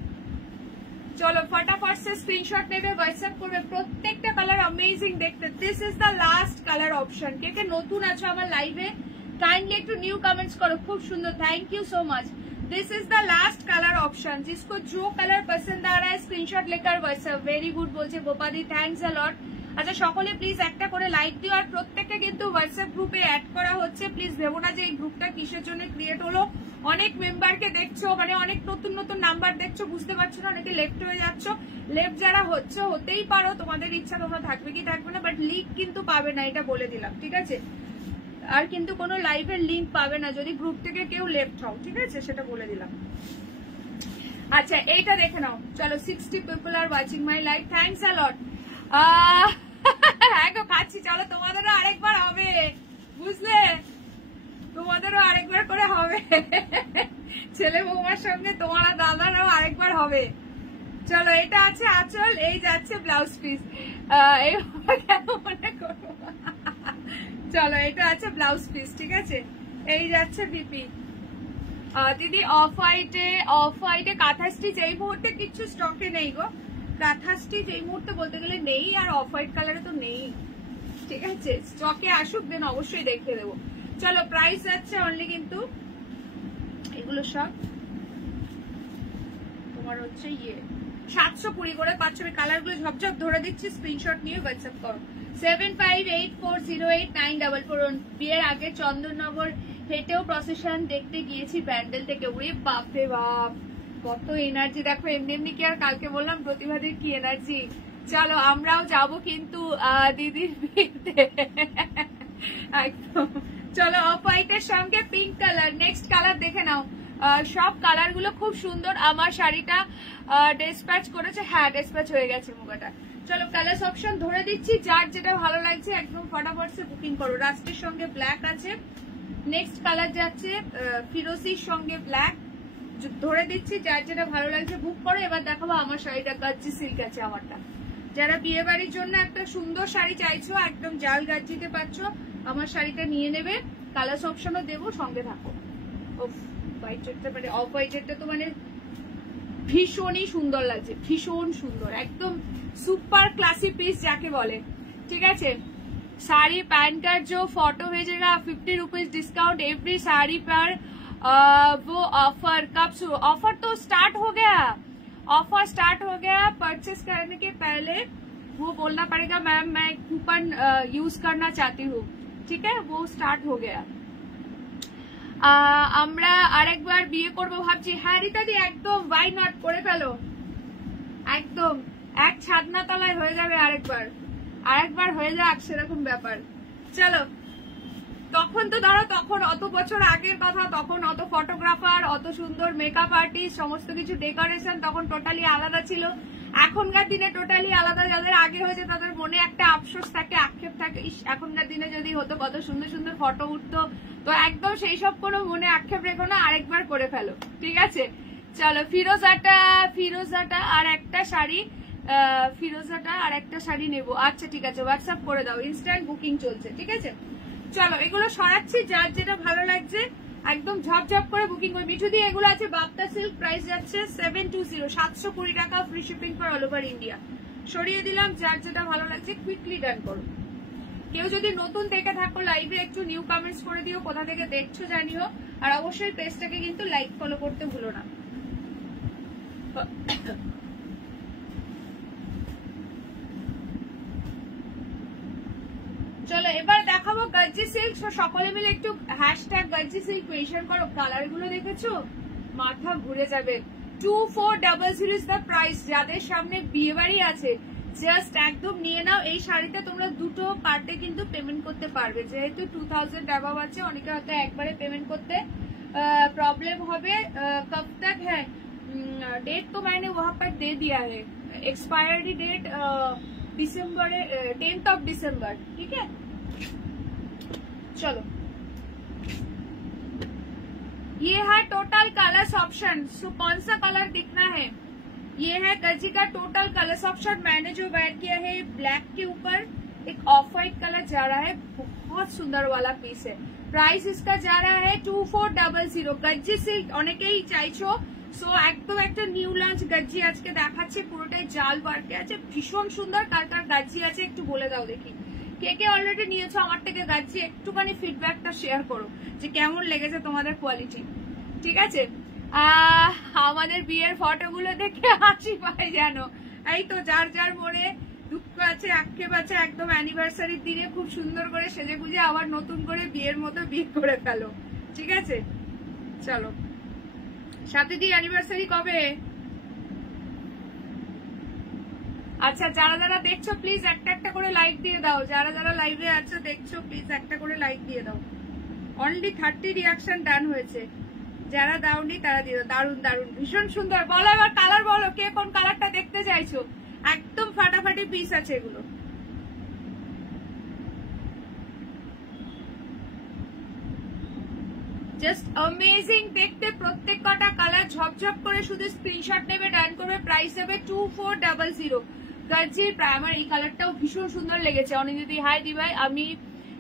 চলো ফটাফট সে স্ক্রিনশট নেবে, হোয়াটসঅ্যাপ করবে। প্রত্যেকটা কালার অ্যামেজিং দেখতে। This is the last colour option. কে কে নতুন আছো আমার লাইভে কাইন্ডলি একটু নিউ কমেंट्स करो। खूब सुंदर, thank you so much. This is the last colour option. जिसको जो कलर पसंद आ रहा है स्क्रीनशॉट लेकर व्हाट्सएप। वेरी गुड বলছে গোপাদি, থ্যাঙ্কস আ লট। আচ্ছা সকলে প্লিজ একটা করে লাইক দিও, আর প্রত্যেককে কিন্তু হোয়াটসঅ্যাপ গ্রুপে অ্যাড করা হচ্ছে। প্লিজ ভেবো না যে এই গ্রুপটা কিসের জন্য ক্রিয়েট হলো। অনেক মেম্বারকে দেখছো, মানে অনেক নতুন নতুন নাম্বার দেখছো, বুঝতে পারছো না, অনেকে লেফট হয়ে যাচ্ছ। লেফট যারা হচ্ছে হতেই পারো, তোমাদের ইচ্ছা, তোমরা থাকবে কি থাকবে না, বাট লিঙ্ক কিন্তু পাবে না, এটা বলে দিলাম, ঠিক আছে। আর কিন্তু কোনো লাইভের লিঙ্ক পাবে না যদি গ্রুপ থেকে কেউ লেফট হও, ঠিক আছে, সেটা বলে দিলাম। আচ্ছা এইটা দেখে নাও। চলো 60 people are watching my live, thanks a lot. হ্যাঁ গো খাচ্ছি। চলো তোমাদেরও আরেকবার হবে, বুঝলে, তোমাদেরও আরেকবার করে হবে। ছেলে বৌমার সঙ্গে তোমার দাদারও আরেকবার হবে। চলো এটা আছে আঁচল, এই যাচ্ছে ব্লাউজ পিস। কেন মনে করবো। চলো এটা আছে ব্লাউজ পিস, ঠিক আছে, এই যাচ্ছে বিপি। দিদি অফ হোয়াইটে কাঁথা স্টিচ এই মুহূর্তে কিছু স্টকে নেই গো। কাঁথা স্টিচ এই মুহূর্তে বলতে গেলে নেই, আর অফ হোয়াইট কালারে তো নেই, ঠিক আছে। স্টকে আসুক দেন অবশ্যই দেখিয়ে দেবো। চলো প্রাইস যাচ্ছে অনলি কিন্তু এগুলো সব তোমার হচ্ছে 720 করে পাচ্ছ। আমি কালার গুলো ঝপঝপ ধরে দিচ্ছি, স্ক্রিনশট নিয়ে হোয়াটসঅ্যাপ করো। 7584089444। বিয়ের আগে চন্দননগর হেঁটেও প্রসেশন দেখতে গিয়েছি ব্যান্ডেল থেকে। ওরে বাপরে বাপ, কত এনার্জি দেখো। এমনি এমনি কি আর, কালকে বললাম প্রতিভাদের কি এনার্জি। চলো আমরাও যাব কিন্তু দিদির বিয়েতে একদম। চলো অফ হোয়াইটের সঙ্গে পিঙ্ক কালার। নেক্সট কালার দেখে নাও। সব কালার গুলো খুব সুন্দর। আমার শাড়িটা ডিসপ্যাচ করেছে, হ্যাঁ ডিসপ্যাচ হয়ে গেছে মুগাটা। চলো কালার অপশন ধরে দিচ্ছি, যার যেটা ভালো লাগছে একদম ফটাফট সে বুকিং করো। রাস্টের সঙ্গে ব্ল্যাক আছে। নেক্সট কালার যাচ্ছে ফিরোজির সঙ্গে ব্ল্যাক, ধরে দিচ্ছি, যার যেটা ভালো লাগছে বুক করো। এবার দেখাবো আমার শাড়িটা, গাজ্জি সিল্ক আছে আমারটা। যারা বিয়ে বাড়ির জন্য একটা সুন্দর শাড়ি চাইছো, একদম জাল গাজ্জিতে পাচ্ছ, আমার শাড়িটা নিয়ে নেবে। কালার অপশনও দেবো, সঙ্গে থাকো। হোয়াইটেরটা মানে অফ হোয়াইটেরটা তো মানে ভীষণই সুন্দর লাগছে, ভীষণ সুন্দর, একদম सुपर क्लासी पीस जाके बोले, ठीक है। साड़ी पैन का जो फोटो भेजेगा 50 रुपीज डिस्काउंट एवरी साड़ी पर। वो ऑफर कब शुरू? ऑफर तो स्टार्ट हो गया, ऑफर स्टार्ट हो गया। परचेस करने के पहले वो बोलना पड़ेगा मैम मैं कूपन यूज करना चाहती हूँ, ठीक है, वो स्टार्ट हो गया। আমরা আরেকবার বিয়ে করব ভাবছি। হ্যাঁ রিতাদি একদম, ওয়াই নট, করে ফেলো একদম। এক ছাদনা তলায় হয়ে যাবে আরেকবার হয়ে যাক সেরকম ব্যাপার। চলো, তখন তো ধরো তখন অত বছর আগের কথা, তখন অত ফটোগ্রাফার, অত সুন্দর মেকআপ আর্টিস্ট, সমস্ত কিছু ডেকোরেশন তখন টোটালি আলাদা ছিল। এখনকার দিনে টোটালি আলাদা। যাদের আগে হয়েছে তাদের মনে একটা আফসোস থাকে, আক্ষেপ থাকে, এখনকার দিনে যদি হতো কত সুন্দর সুন্দর ফটো উঠতো। তো একদম সেই সব কোনো মনে আক্ষেপ রেখো না, আরেকবার করে ফেলো, ঠিক আছে? চলো, ফিরোজাটা আর একটা শাড়ি, ফিরোজাটা আর একটা শাড়ি নেবো। আচ্ছা ঠিক আছে, হোয়াটসঅ্যাপ করে দাও, ইনস্ট্যান্ট বুকিং চলছে, ঠিক আছে? চলো এগুলো সরাচ্ছি, যার যেটা ভালো লাগছে একদম ঝপঝপ করে বুকিং করে। মিঠু দিয়ে এগুলো আছে বাপ্তা সিল্ক, প্রাইস যাচ্ছে 720, 720 টাকা, free shipping for all over India. সরিয়ে দিলাম, যার যেটা ভালো লাগছে কুইকলি ডান করো। কেউ যদি নতুন দেখে থাকো লাইভে একটু নিউ কমেন্টস করে দিও, কোথা থেকে দেখছো জানিও, আর অবশ্যই পেজটাকে কিন্তু লাইক ফলো করতে ভুলো না। চলো এবার দেখাবো গর্জি সিল্ক। সকলে মিলে একটু হ্যাশট্যাগ গর্জি সিল্ক মেনশন করো। কালার গুলো দেখেছো, মাথা ঘুরে যাবে। 2400 ইজ দ্য প্রাইস। যাদের সামনে বিয়ে বাড়ি আছে জাস্ট একদম নিয়ে নাও। এই শাড়িতে তোমরা দুটো পার্টে কিন্তু পেমেন্ট করতে পারবে, যেহেতু 2000 অ্যাবাভ আছে। অনেকে হয়তো একবারে পেমেন্ট করতে प्रॉब्लम হবে। कब तक है डेट? तो मैंने वहां पर दे दिया है, expiry date December 10th of December, ठीक है? चलो ये है टोटल कलर्स ऑप्शन। सो कौन सा कलर दिखना है? ये है गजी का टोटल कलर्स ऑप्शन। मैंने जो वेयर किया है ब्लैक के ऊपर एक ऑफ व्हाइट कलर जा रहा है, बहुत सुंदर वाला पीस है। प्राइस इसका जा रहा है 2400। गज्जी सिल्क অনেকেই চাইছো, সো একদম একটা নিউ লঞ্চ গজ্জি আজকে দেখাচ্ছি। পুরোটাই জাল ওয়ার্কে আছে, ভীষণ সুন্দর। কার কার গজ্জি আছে একটু বলে দাও দেখি। কে কে অলরেডি নিয়েছো আমার থেকে গজ্জি, একটুখানি ফিডব্যাকটা শেয়ার করো যে কেমন লেগেছে তোমাদের কোয়ালিটি, ঠিক আছে? আমাদের বিয়ের ফটোগুলো দেখে হাসি পায় জানো। এই তো যার যার মনে দুঃখ আছে, আক্ষেপ আছে, একদম অ্যানিভার্সারির দিনে খুব সুন্দর করে সেজে গুজে আবার নতুন করে বিয়ের মতো বিয়ে করে ফেলো, ঠিক আছে? চলো, সাথে দিয়ে অ্যানিভার্সারি কবে? আচ্ছা, যারা যারা দেখছো প্লিজ একটা একটা করে লাইক দিয়ে দাও। যারা যারা লাইভে আছো দেখছো প্লিজ একটা করে লাইক দিয়ে দাও। অনলি 30 রিয়াকশন ডান হয়েছে, যারা দাওনি তারা দিয়ে দাও। দারুন দারুন, ভীষণ সুন্দর। বলো এবার কালার বলো, কে কোন কালারটা দেখতে চাইছো? একদম ফাটাফাটি পিস আছে এগুলো। জাস্ট অ্যামেজিং দেখতে, প্রত্যেক কটা কালার ঝপঝপ করে। শুধু স্ক্রিনশট নেবে, ডান করবে, প্রাইস হবে 2400। গর্জির আমার এই কালারটাও ভীষণ সুন্দর লেগেছে। অনিন্দিদি হাই দিভাই, আমি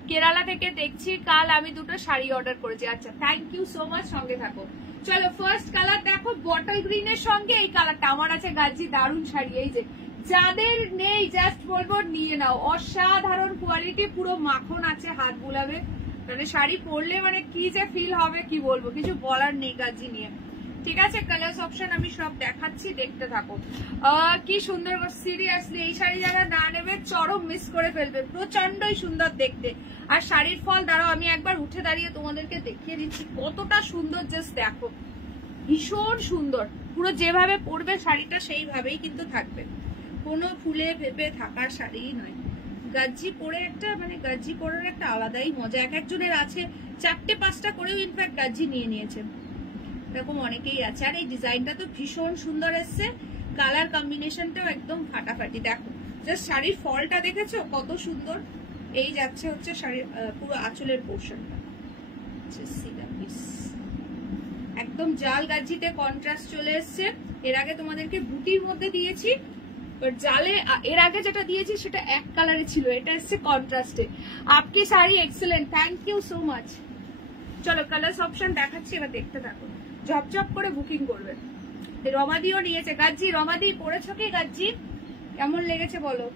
কেরালা থেকে দেখছি, কাল আমি দুটো শাড়ি অর্ডার করেছি। আচ্ছা, থ্যাংক ইউ সো মাচ, সঙ্গে থাকো। চলো ফার্স্ট কালার দেখো, বটল গ্রিনের সঙ্গে এই কালারটা আমার আছে। গাজি দারুন শাড়ি, এই যে যাদের নেই জাস্ট বলবো নিয়ে নাও। অসাধারণ কোয়ালিটি, পুরো মাখন আছে, হাত বুলাবে। মানে শাড়ি পরলে মানে কি যে ফিল হবে কি বলবো, কিছু বলার নেই গাজি নিয়ে, ঠিক আছে? কালার্স অপশন আমি সব দেখাচ্ছি, দেখতে থাকো। কি সুন্দর, সিরিয়াসলি এই শাড়ি যারা না নেবে চরম মিস করে ফেলবে, প্রচন্ডই সুন্দর দেখতে। আর শাড়ির ফল দাঁড়াও আমি একবার উঠে দাঁড়িয়ে তোমাদেরকে দেখিয়ে দিচ্ছি কতটা সুন্দর। জাস্ট দেখো, ভীষণ সুন্দর। পুরো যেভাবে পরবে শাড়িটা সেইভাবেই কিন্তু থাকবে, কোনো ফুলে ভেবে থাকার শাড়ি নয়। গাজ্জি পরে একটা মানে গাজ্জি পরার একটা আলাদাই মজা। এক একজনের আছে 4টে 5টা করেও ইনফ্যাক্ট গাজ্জি নিয়ে নিয়েছে, এরকম অনেকেই আছে। আর এই ডিজাইনটা তো ভীষণ সুন্দর এসছে, কালার কম্বিনেশনটাও একদম ফাটাফাটি। দেখো জাস্ট শাড়ির ফলটা দেখেছো কত সুন্দর। এই যাচ্ছে হচ্ছে শাড়ির পুরো আঁচলের পোর্শনটা, একদম জাল গাজ্জিতে কন্ট্রাস্ট চলে এসছে। এর আগে তোমাদেরকে বুটির মধ্যে দিয়েছি, জালে এর আগে যেটা দিয়েছি সেটা এক কালারে ছিল, এটা এসছে কন্ট্রাস্টে। আপকি sari excellent, thank you so much. চলো কালার্স অপশন দেখাচ্ছি, এবার দেখতে থাকো, ঝপঝপ করে বুকিং করবে। রমাদিও নিয়েছে গাজ্জি। রমাদি পরেছো কি গাজ্জি? কেমন লেগেছে বলো?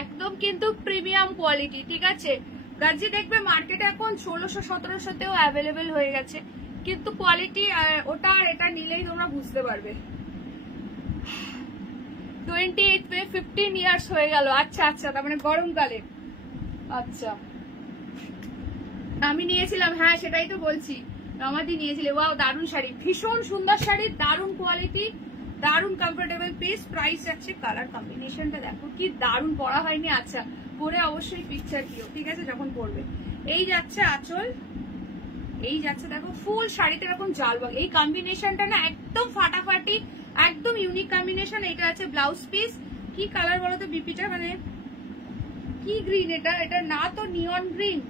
একদম কিন্তু প্রিমিয়াম কোয়ালিটি, ঠিক আছে? গাজ্জি দেখবে মার্কেটে এখন 1600-1700তেও অ্যাভেলেবেল হয়ে গেছে, কিন্তু কোয়ালিটি ওটা আর এটা নিলেই তোমরা বুঝতে পারবে। 28 মে 15 ইয়ার্স হয়ে গেল। আচ্ছা আচ্ছা, তার মানে গরমকালে। আচ্ছা আমি নিয়েছিলাম, হ্যাঁ সেটাই তো বলছি, রমাদি নিয়েছিলে। ওয়াও দারুন শাড়ি, ভীষণ সুন্দর শাড়ি, দারুন কোয়ালিটি, দারুন কমফোর্টেবল পিস। প্রাইস যাচ্ছে, কালার কম্বিনেশনটা দেখো কি দারুন, পরা হয়নি। আচ্ছা পরে অবশ্যই পিকচার দিও, ঠিক আছে যখন পরবে। এই যাচ্ছে আঁচল, এই যাচ্ছে দেখো ফুল শাড়িতে এরকম জালবাগ, এই কম্বিনেশনটা না একদম ফাটাফাটি, একদম ইউনিক কম্বিনেশন। এটা আছে ব্লাউজ পিস। কি কালার বলো তো বিপিটা, মানে কি গ্রিন এটা? এটা না তো নিয়ন গ্রিন,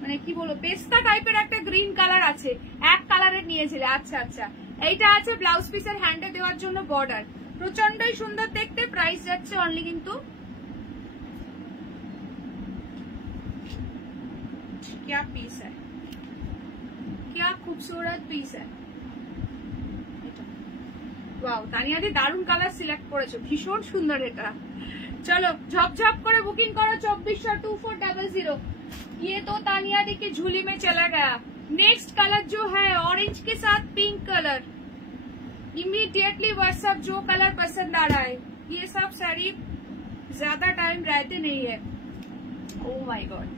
মানে কি বলবো পেস্তা টাইপের একটা গ্রিন কালার আছে, এক কালারের নিয়েছিলে। আচ্ছা আচ্ছা, এইটা আছে ব্লাউজ পিসের হ্যান্ডে দেওয়ার জন্য বর্ডার, প্রচন্ডই সুন্দর দেখতে। প্রাইস যাচ্ছে অনলি কিন্তু क्या पीस है, क्या खूबसूरत पीस है। ওয়াও তানিয়া দি দারুন কালার সিলেক্ট করেছো, ভীষণ সুন্দর এটা। চলো ঝপঝপ করে বুকিং করো 242400। ये तो तानिया दी की झूली में चला गया। नेक्स्ट कलर जो है ऑरेंज के साथ पिंक कलर, इमीडिएटली व्हाट्सएप जो कलर पसंद आ रहा है। ये सब साड़ी ज्यादा टाइम रहते नहीं है। ओ माय गॉड,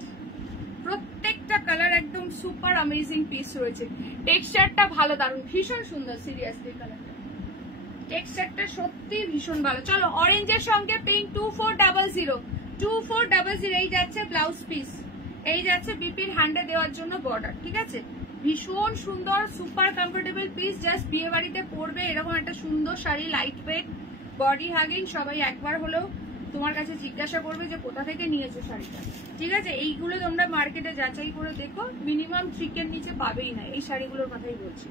প্রত্যেকটা কালার একদম সুপার অ্যামেজিং পিস রয়েছে। টেক্সচারটা ভালো, দারুন, ভীষণ সুন্দর। সিরিয়াসলি কালারটা, টেক্সচারটা সত্যি ভীষণ ভালো। চলো অরেঞ্জের সঙ্গে পিঙ্ক 2400 এই যাচ্ছে ব্লাউজ পিস, এই যাচ্ছে বিপির হ্যান্ডে দেওয়ার জন্য বর্ডার, ঠিক আছে। ভীষণ সুন্দর সুপার কমফোর্টেবল পিস, জাস্ট বিয়ে বাড়িতে পরবে এরকম একটা সুন্দর sari, light weight, body hugging. সবাই একবার হলেও তোমার কাছে জিজ্ঞাসা করবে যে কোথা থেকে নিয়েছো শাড়িটা, ঠিক আছে। এইগুলো তোমরা মার্কেটে যাচাই করে দেখো, মিনিমাম 3K নিচে পাবেই না, এই শাড়িগুলোর কথাই বলছি,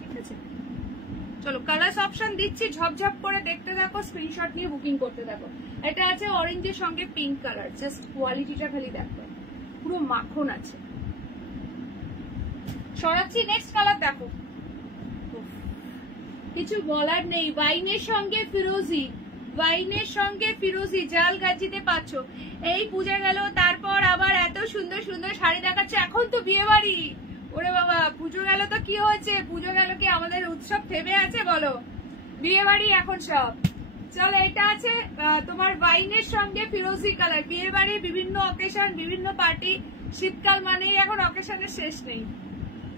ঠিক আছে। চলো কালার্স অপশন দিচ্ছি, ঝপঝপ করে দেখতে থাকো, স্ক্রিনশট নিয়ে বুকিং করতে থাকো। এটা আছে অরেঞ্জের সঙ্গে পিঙ্ক কালার, জাস্ট কোয়ালিটিটা খালি দেখো, পুরো মাখন আছে। সরাচ্ছি, নেক্সট কালার দেখো, কিছু বলার নেই। ওয়াইনের সঙ্গে ফিরোজি, ওয়াইনের সঙ্গে ফিরোজি জাল গাজিতে পাচ্ছ। এই পূজা গেল, তারপর আবার এত সুন্দর সুন্দর শাড়ি দেখাচ্ছে। এখন তো বিয়ে বাড়ি, ওরে বাবা, পুজো গেল তো কি হয়েছে, পুজো গেল কি আমাদের উৎসব থেমে আছে বলো? বিয়ে বাড়ি এখন সব। চলো এটা আছে তোমার ওয়াইনের সঙ্গে ফিরোজি কালার, বিয়ে বাড়ি, বিভিন্ন অকেশন, বিভিন্ন পার্টি, শীতকাল মানেই এখন অকেশনের শেষ নেই।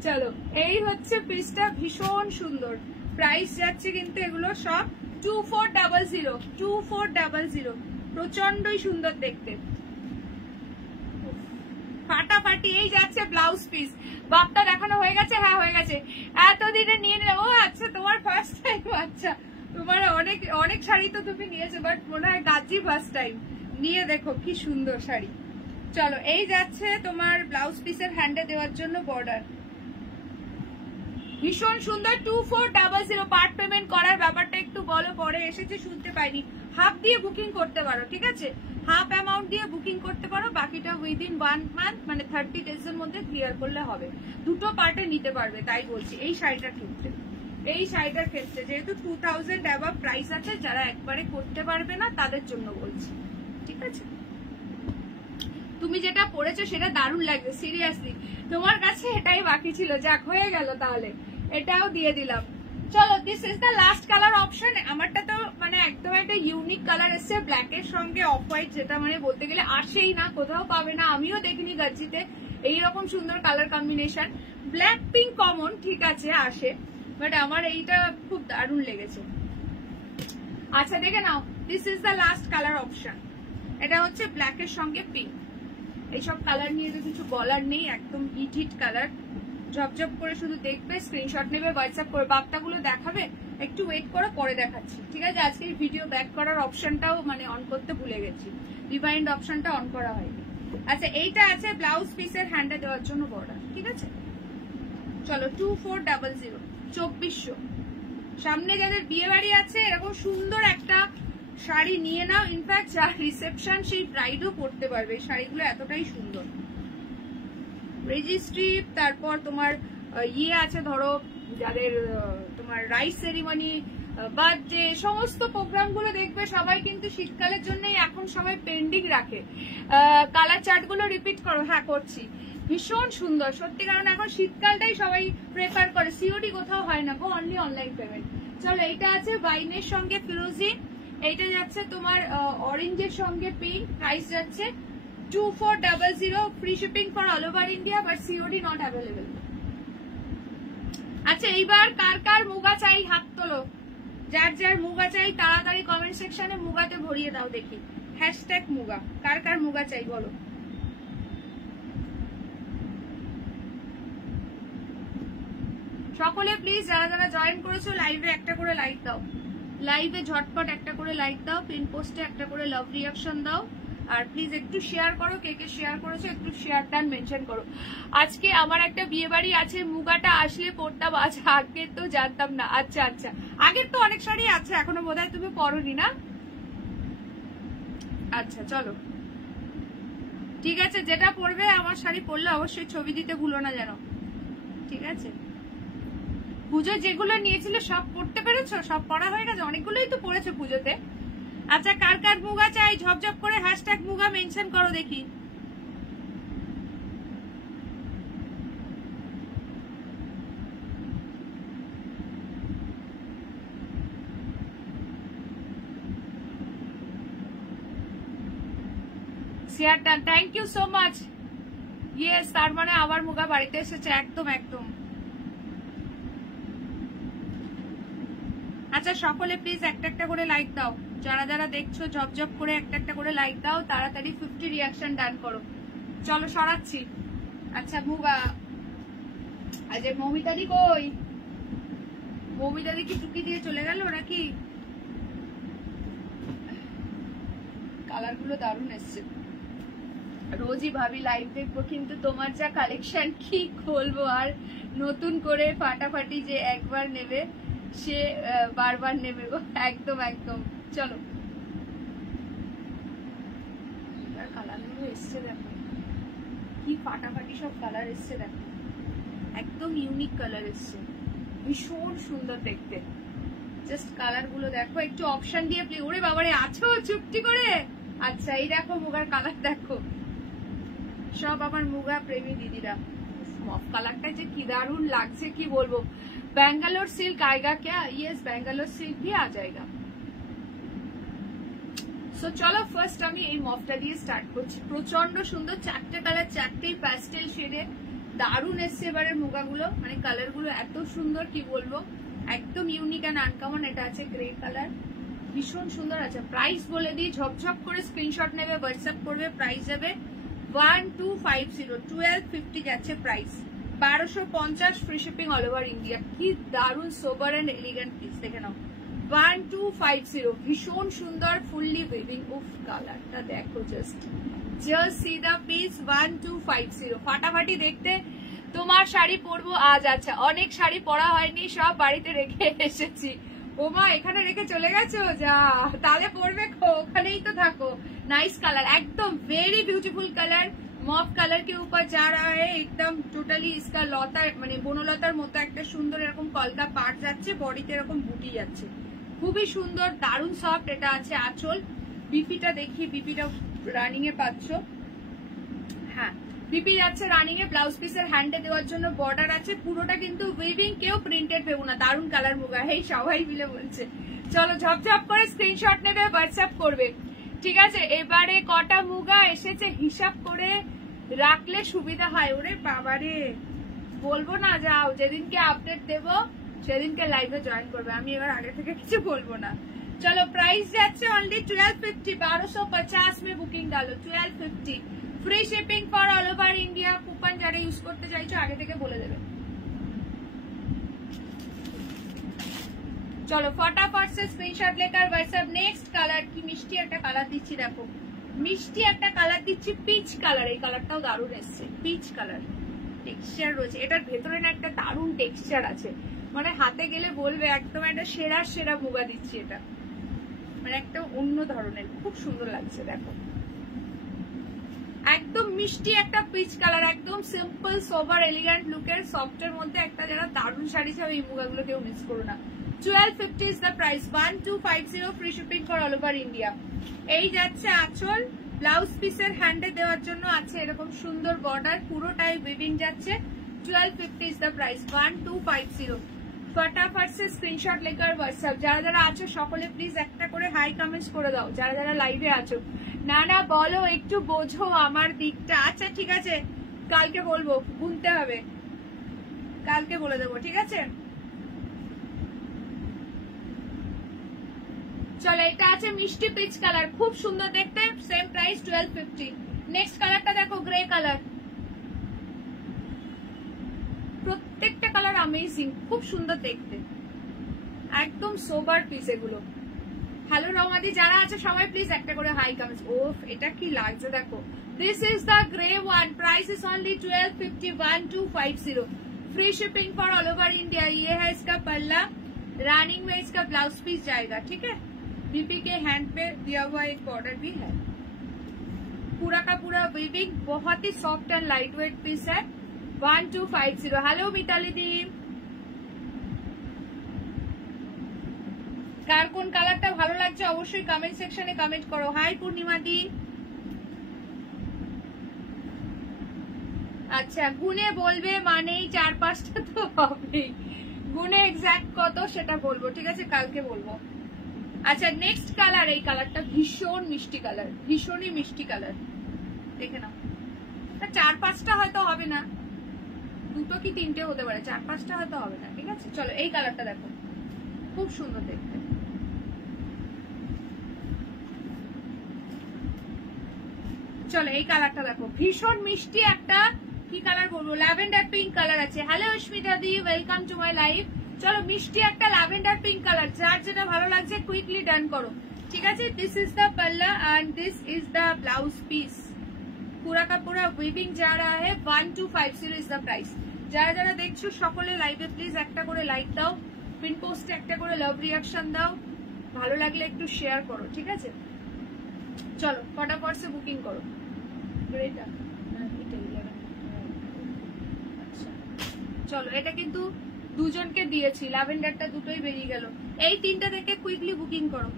চলো এই হচ্ছে পিসটা, ভীষণ সুন্দর। প্রাইস যাচ্ছে কিন্তু এগুলো সব 2400, প্রচন্ডই সুন্দর দেখতে, ফাটাফাটি। এই যাচ্ছে ব্লাউজ পিস, বাপটা দেখানো হয়ে গেছে, হ্যাঁ হয়ে গেছে, এতদিনে নিয়ে নেবো। আচ্ছা তোমার ফার্স্ট টাইম, আচ্ছা তোমার অনেক অনেক শাড়ি তো তুমি নিয়েছো, বাট মনে হয় গাজি ফার্স্ট টাইম। নিয়ে দেখো কি সুন্দর শাড়ি। চলো এই যাচ্ছে তোমার ব্লাউজ পিসের হ্যান্ডে দেওয়ার জন্য বর্ডার, ভীষণ সুন্দর। 2400। পার্ট পেমেন্ট করার ব্যাপারটা একটু বলো, পরে এসেছে শুনতে পাইনি। হাফ দিয়ে বুকিং করতে পারো, ঠিক আছে, হাফ অ্যামাউন্ট দিয়ে বুকিং করতে পারো, বাকিটা উইদিন 1 মান্থ মানে 30 ডেজের মধ্যে ক্লিয়ার করলে হবে। দুটো পার্টে নিতে পারবে, তাই বলছি। এই শাড়িটার ক্ষেত্রে, এই শাড়িটার ক্ষেত্রে যেহেতু 2000 অ্যাবাভ প্রাইস আছে, যারা একবারে করতে পারবে না তাদের জন্য বলছি, ঠিক আছে। তুমি যেটা পরেছো সেটা দারুণ লাগছে, সিরিয়াসলি তোমার কাছে এটাই বাকি ছিল, যাক হয়ে গেল, তাহলে এটাও দিয়ে দিলাম। চলো this is the last colour option. আমারটা তো মানে একদম একটা ইউনিক কালার এসছে, ব্ল্যাক এর সঙ্গে অফ হোয়াইট, যেটা মানে বলতে গেলে আসেই না, কোথাও পাবে না, আমিও দেখিনি গাজিতে এইরকম সুন্দর colour combination. Black pink common, ঠিক আছে আসে, বাট আমার এইটা খুব দারুণ লেগেছে। আচ্ছা দেখে নাও, this is the last colour option. এটা হচ্ছে ব্ল্যাক এর সঙ্গে পিঙ্ক। এইসব কালার নিয়ে তো কিছু বলার নেই, একদম হিট হিট কালার। ঝপঝপ করে শুধু দেখবে, স্ক্রিনশট নেবে, হোয়াটসঅ্যাপ করে বাপ্তাগুলো দেখাবে। একটু ওয়েট করো, পরে দেখাচ্ছি, ঠিক আছে। আজকে ভিডিও ব্যাক করার অপশনটাও মানে অন করতে ভুলে গেছি, রিভাইন্ড অপশনটা অন করা হয়নি। আচ্ছা এইটা আছে ব্লাউজ পিসের হ্যান্ডে দেওয়ার জন্য বর্ডার, ঠিক আছে। চলো 2400, 2400। সামনে যাদের বিয়ে বাড়ি আছে এরকম সুন্দর একটা শাড়ি নিয়ে নাও, ইনফ্যাক্ট যার রিসেপশন সেই ব্রাইডও পরতে পারবে। এই শাড়িগুলো এতটাই সুন্দর। রেজিস্ট্রি, তারপর তোমার ইয়ে আছে, ধরো যাদের তোমার রাইস সেরিমনি, বার্থডে, সমস্ত প্রোগ্রাম গুলো দেখবে সবাই কিন্তু শীতকালের জন্যই এখন সবাই পেন্ডিং রাখে। কালার চার্ট গুলো রিপিট করো, হ্যাঁ করছি। ভীষণ সুন্দর সত্যি, কারণ এখন শীতকালটাই সবাই প্রেফার করে, সিওডি কোথাও হয় না গো, অনলি অনলাইন পেমেন্ট। চলো এইটা আছে ওয়াইনের সঙ্গে ফিরোজি, এইটা যাচ্ছে তোমার অরেঞ্জের সঙ্গে পিঙ্ক, প্রাইস যাচ্ছে 2400, free shipping for all over India, but COD not available. আচ্ছা এইবার কার কার মুগা চাই হাত তোলো, যার যার মুগা চাই তাড়াতাড়ি কমেন্ট সেকশনে মুগাতে ভরিয়ে দাও দেখি, হ্যাশট্যাগ মুগা, কার কার মুগা চাই বলো। সকলে প্লিজ যারা যারা জয়েন করেছো লাইভে একটা করে লাইক দাও, লাইভে ঝটপট একটা করে লাইক দাও, পিন পোস্টে একটা করে লাভ রিঅ্যাকশন দাও, আর প্লিজ একটু শেয়ার করো, কে কে শেয়ার করেছো একটু শেয়ার টান মেনশন করো। আজকে আমার একটা বিয়ে বাড়ি আছে, মুগাটা আসলে পড়তাম, আজ আগে তো জানতাম না। আচ্ছা আচ্ছা, আগের তো অনেক শাড়ি আছে, এখনো বোধহয় তুমি পরোনি না। আচ্ছা চলো ঠিক আছে, যেটা পরবে আমার শাড়ি পরলে অবশ্যই ছবি দিতে ভুলো না যেন, ঠিক আছে। পুজো যেগুলো নিয়েছিলে সব পড়তে পেরেছো, সব পড়া হয়ে গেছে, অনেকগুলোই তো পড়েছো পুজোতে। আচ্ছা কার কার মুগা চাই ঝপঝপ করে হ্যাশট্যাগ মুগা মেনশন করো দেখি। Share done, thank you so much. Yes, তার মানে আবার মুগা বাড়িতে এসেছে, একদম একদম। আচ্ছা সকলে প্লিজ একটা একটা করে লাইক দাও, যারা যারা দেখছো ঝপঝপ করে একটা একটা করে লাইক দাও, তাড়াতাড়ি 50 রিঅ্যাকশন ডান করো। চলো সরাচ্ছি। আচ্ছা মুগা, আজ মৌমিতাদি কই? মৌমিতাদি কি টুকি দিয়ে চলে গেল নাকি? কালার গুলো দারুণ এসছে, রোজই ভাবি লাইভ দেখবো, কিন্তু তোমার যা কালেকশন কি বলবো, আর নতুন করে ফাটাফাটি যে একবার নেবে সে বারবার নেবে গো, একদম একদম। চলো কালার গুলো এসছে দেখো, কি ফাটাফাটি সব কালার এসছে দেখো, একদম ইউনিক কালার এসছে, ভীষণ সুন্দর দেখতে। জাস্ট কালার গুলো দেখো, একটু অপশন দিয়ে প্লিজ। ওরে বাবারে আছো চুপটি করে। আচ্ছা এই দেখো মুগার কালার দেখো, সব আমার মুগা প্রেমী দিদিরা, মফ কালারটা যে কি দারুণ লাগছে কি বলবো। ব্যাঙ্গালোর সিল্ক आएगा क्या? यस ব্যাঙ্গালোর সিল্ক भी आ जाएगा। সো চলো ফার্স্ট আমি এই মফটা দিয়ে স্টার্ট করছি। প্রচন্ড সুন্দর, চারটে কালার, চারটেই প্যাস্টেল শেডে, দারুণ এসছে এবারে মুগাগুলো, মানে কালার গুলো এত সুন্দর কি বলবো, একদম ইউনিক অ্যান্ড আনকমন। এটা আছে গ্রে কালার, ভীষণ সুন্দর আছে। প্রাইস বলে দিই, ঝপঝপ করে স্ক্রিনশট নেবে, হোয়াটসঅ্যাপ করবে, প্রাইস যাবে 1250, 1250 যাচ্ছে price, 1250 free shipping all over India. কি দারুণ সোবার এন্ড এলিগেন্ট পিস, দেখে নাও 1250, ভীষণ সুন্দর ফুললি উইভিং। উফ কালারটা দেখো, জাস্ট সি দা পিস 1250, ফাটাফাটি দেখতে। তোমার শাড়ি পরবো আজ। আচ্ছা অনেক শাড়ি পরা হয়নি, সব বাড়িতে রেখে এসেছি। ওমা এখানে রেখে চলে গেছো, যা তাহলে পরবে ওখানেই তো থাকো। नाइस कलर, एकदम very beautiful colour, mauve colour के ऊपर जा रहा है एकदम टोटली। इसका लता মানে বনলতার মতো একটা সুন্দর এরকম কলকা পাট যাচ্ছে, বডিতে এরকম বুটি যাচ্ছে, খুবই সুন্দর, দারুণ সফট। এটা আছে আঁচল, বিপিটা দেখি, বিপিটা রানিং এ পাচ্ছ, হ্যাঁ বিপি যাচ্ছে রানিং এ। ব্লাউজ পিসের হ্যান্ডে দেওয়ার জন্য বর্ডার আছে, পুরোটা কিন্তু উইভিং, কেউ প্রিন্টেড ভেবো না। দারুণ কালার মুগা, এই সবাই মিলে বলছে। চলো ঝপঝপ করে স্ক্রিনশট নেবে, হোয়াটসঅ্যাপ করবে, ঠিক আছে। এবারে কটা মুগা এসেছে হিসাব করে রাখলে সুবিধা হয়। ওরে বাবারে বলবো না, যাও যেদিনকে আপডেট দেবো সেদিনকে লাইভে জয়েন করবে, আমি এবার আগে থেকে কিছু বলবো না। চলো প্রাইস যাচ্ছে অনলি 1250, 1250 में বুকিং ডালো, 1250 free shipping for all over India. Coupon যারা ইউজ করতে চাইছো আগে থেকে বলে দেবে। চলো फटाफट से स्क्रीनशॉट लेकर व्हाट्सएप। नेक्स्ट কালার কি মিষ্টি একটা কালার দিচ্ছি, দেখো মিষ্টি একটা কালার দিচ্ছি, পিচ কালার। এই কালারটাও দারুণ এসছে, পিচ কালার, টেক্সচার রয়েছে এটার ভেতরে, না একটা দারুণ টেক্সচার আছে, মানে হাতে গেলে বলবে একদম একটা সেরা সেরা মুগা দিচ্ছি। এটা মানে একটা অন্য ধরনের, খুব সুন্দর লাগছে দেখো, একদম মিষ্টি একটা পিচ কালার, একদম সিম্পল সোবার এলিগেন্ট লুকের, সফটের মধ্যে একটা যারা দারুণ শাড়ি চাও এই মুগাগুলো কেউ মিস করো না। 1250 is the price, 1250 free shipping for all over India। এই যাচ্ছে আঁচল, ব্লাউজ পিসের হ্যান্ডে দেওয়ার জন্য আছে এরকম সুন্দর বর্ডার, পুরোটাই উইভিং যাচ্ছে। 1250 is the price, 1250 फटाफट से स्क्रीनशॉट लेकर व्हाट्सएप যারা যারা আছো সকলে প্লিজ একটা করে হাই কমেন্টস করে দাও যারা যারা লাইভে আছো না না বলো একটু বোঝো আমার দিকটা আচ্ছা ঠিক আছে কালকে বলবো গুনতে হবে কালকে বলে দেবো ঠিক আছে চলো এটা আছে মিষ্টি পিচ কালার খুব সুন্দর দেখতে সেম প্রাইস 1250 নেক্সট কালারটা দেখো গ্রে কালার প্রত্যেকটা কালার অ্যামেজিং খুব সুন্দর দেখতে একদম সোবার পিস এগুলো হ্যালো রমাদি যারা আছে সবাই প্লিজ একটা করে হাই কমেন্টস ওফ এটা কি লাগছে দেখো this is the grey one price is only 1250 free shipping for all over India ये है इसका पल्ला रनिंग में इसका ब्लाउज पीस जाएगा ठीक है बीपी के हैंड पे दिया हुआ एक बॉर्डर भी है पूरा का पूरा वीविंग बहुत ही soft and lightweight piece है 1250 हेलो मिताली दी কার কোন কালারটা ভালো লাগছে অবশ্যই কমেন্ট সেকশনে কমেন্ট করো হাই পূর্ণিমা দি আচ্ছা গুনে বলবে মানেই 4-5টা তো হবে গুনে এক্সাক্ট কত সেটা বলবো ঠিক আছে কালকে বলবো আচ্ছা নেক্সট কালার এই কালারটা ভীষণ মিষ্টি কালার ভীষণই মিষ্টি কালার দেখে নাও 4-5টা হয়তো হবে না দুটো কি তিনটে হতে পারে 4-5টা হয়তো হবে না ঠিক আছে চলো এই কালারটা দেখো খুব সুন্দর দেখতে চলো এই কালারটা দেখো ভীষণ মিষ্টি একটা কি কালার বলবো ল্যাভেন্ডার পিঙ্ক কালার আছে hello Asmita the welcome to my live চলো মিষ্টি একটা ল্যাভেন্ডার পিঙ্ক কালার যার যেটা ভালো লাগছে কুইকলি ডান করো ঠিক আছে this is the palla and this is the blouse piece पूरा का पूरा वीविंग जा रहा है 1250 इज द प्राइस যারা যারা দেখছো সকলে লাইভে প্লিজ একটা করে লাইক দাও পিন পোস্টে একটা করে লাভ রিঅ্যাকশন দাও ভালো লাগলে একটু শেয়ার করো ঠিক আছে চলো ফটাফট সে বুকিং করো গ্রেটা আচ্ছা চলো এটা কিন্তু দুজনকে দিয়েছি ল্যাভেন্ডারটা দুটোই বেরিয়ে গেল এই তিনটা থেকে কুইকলি বুকিং করো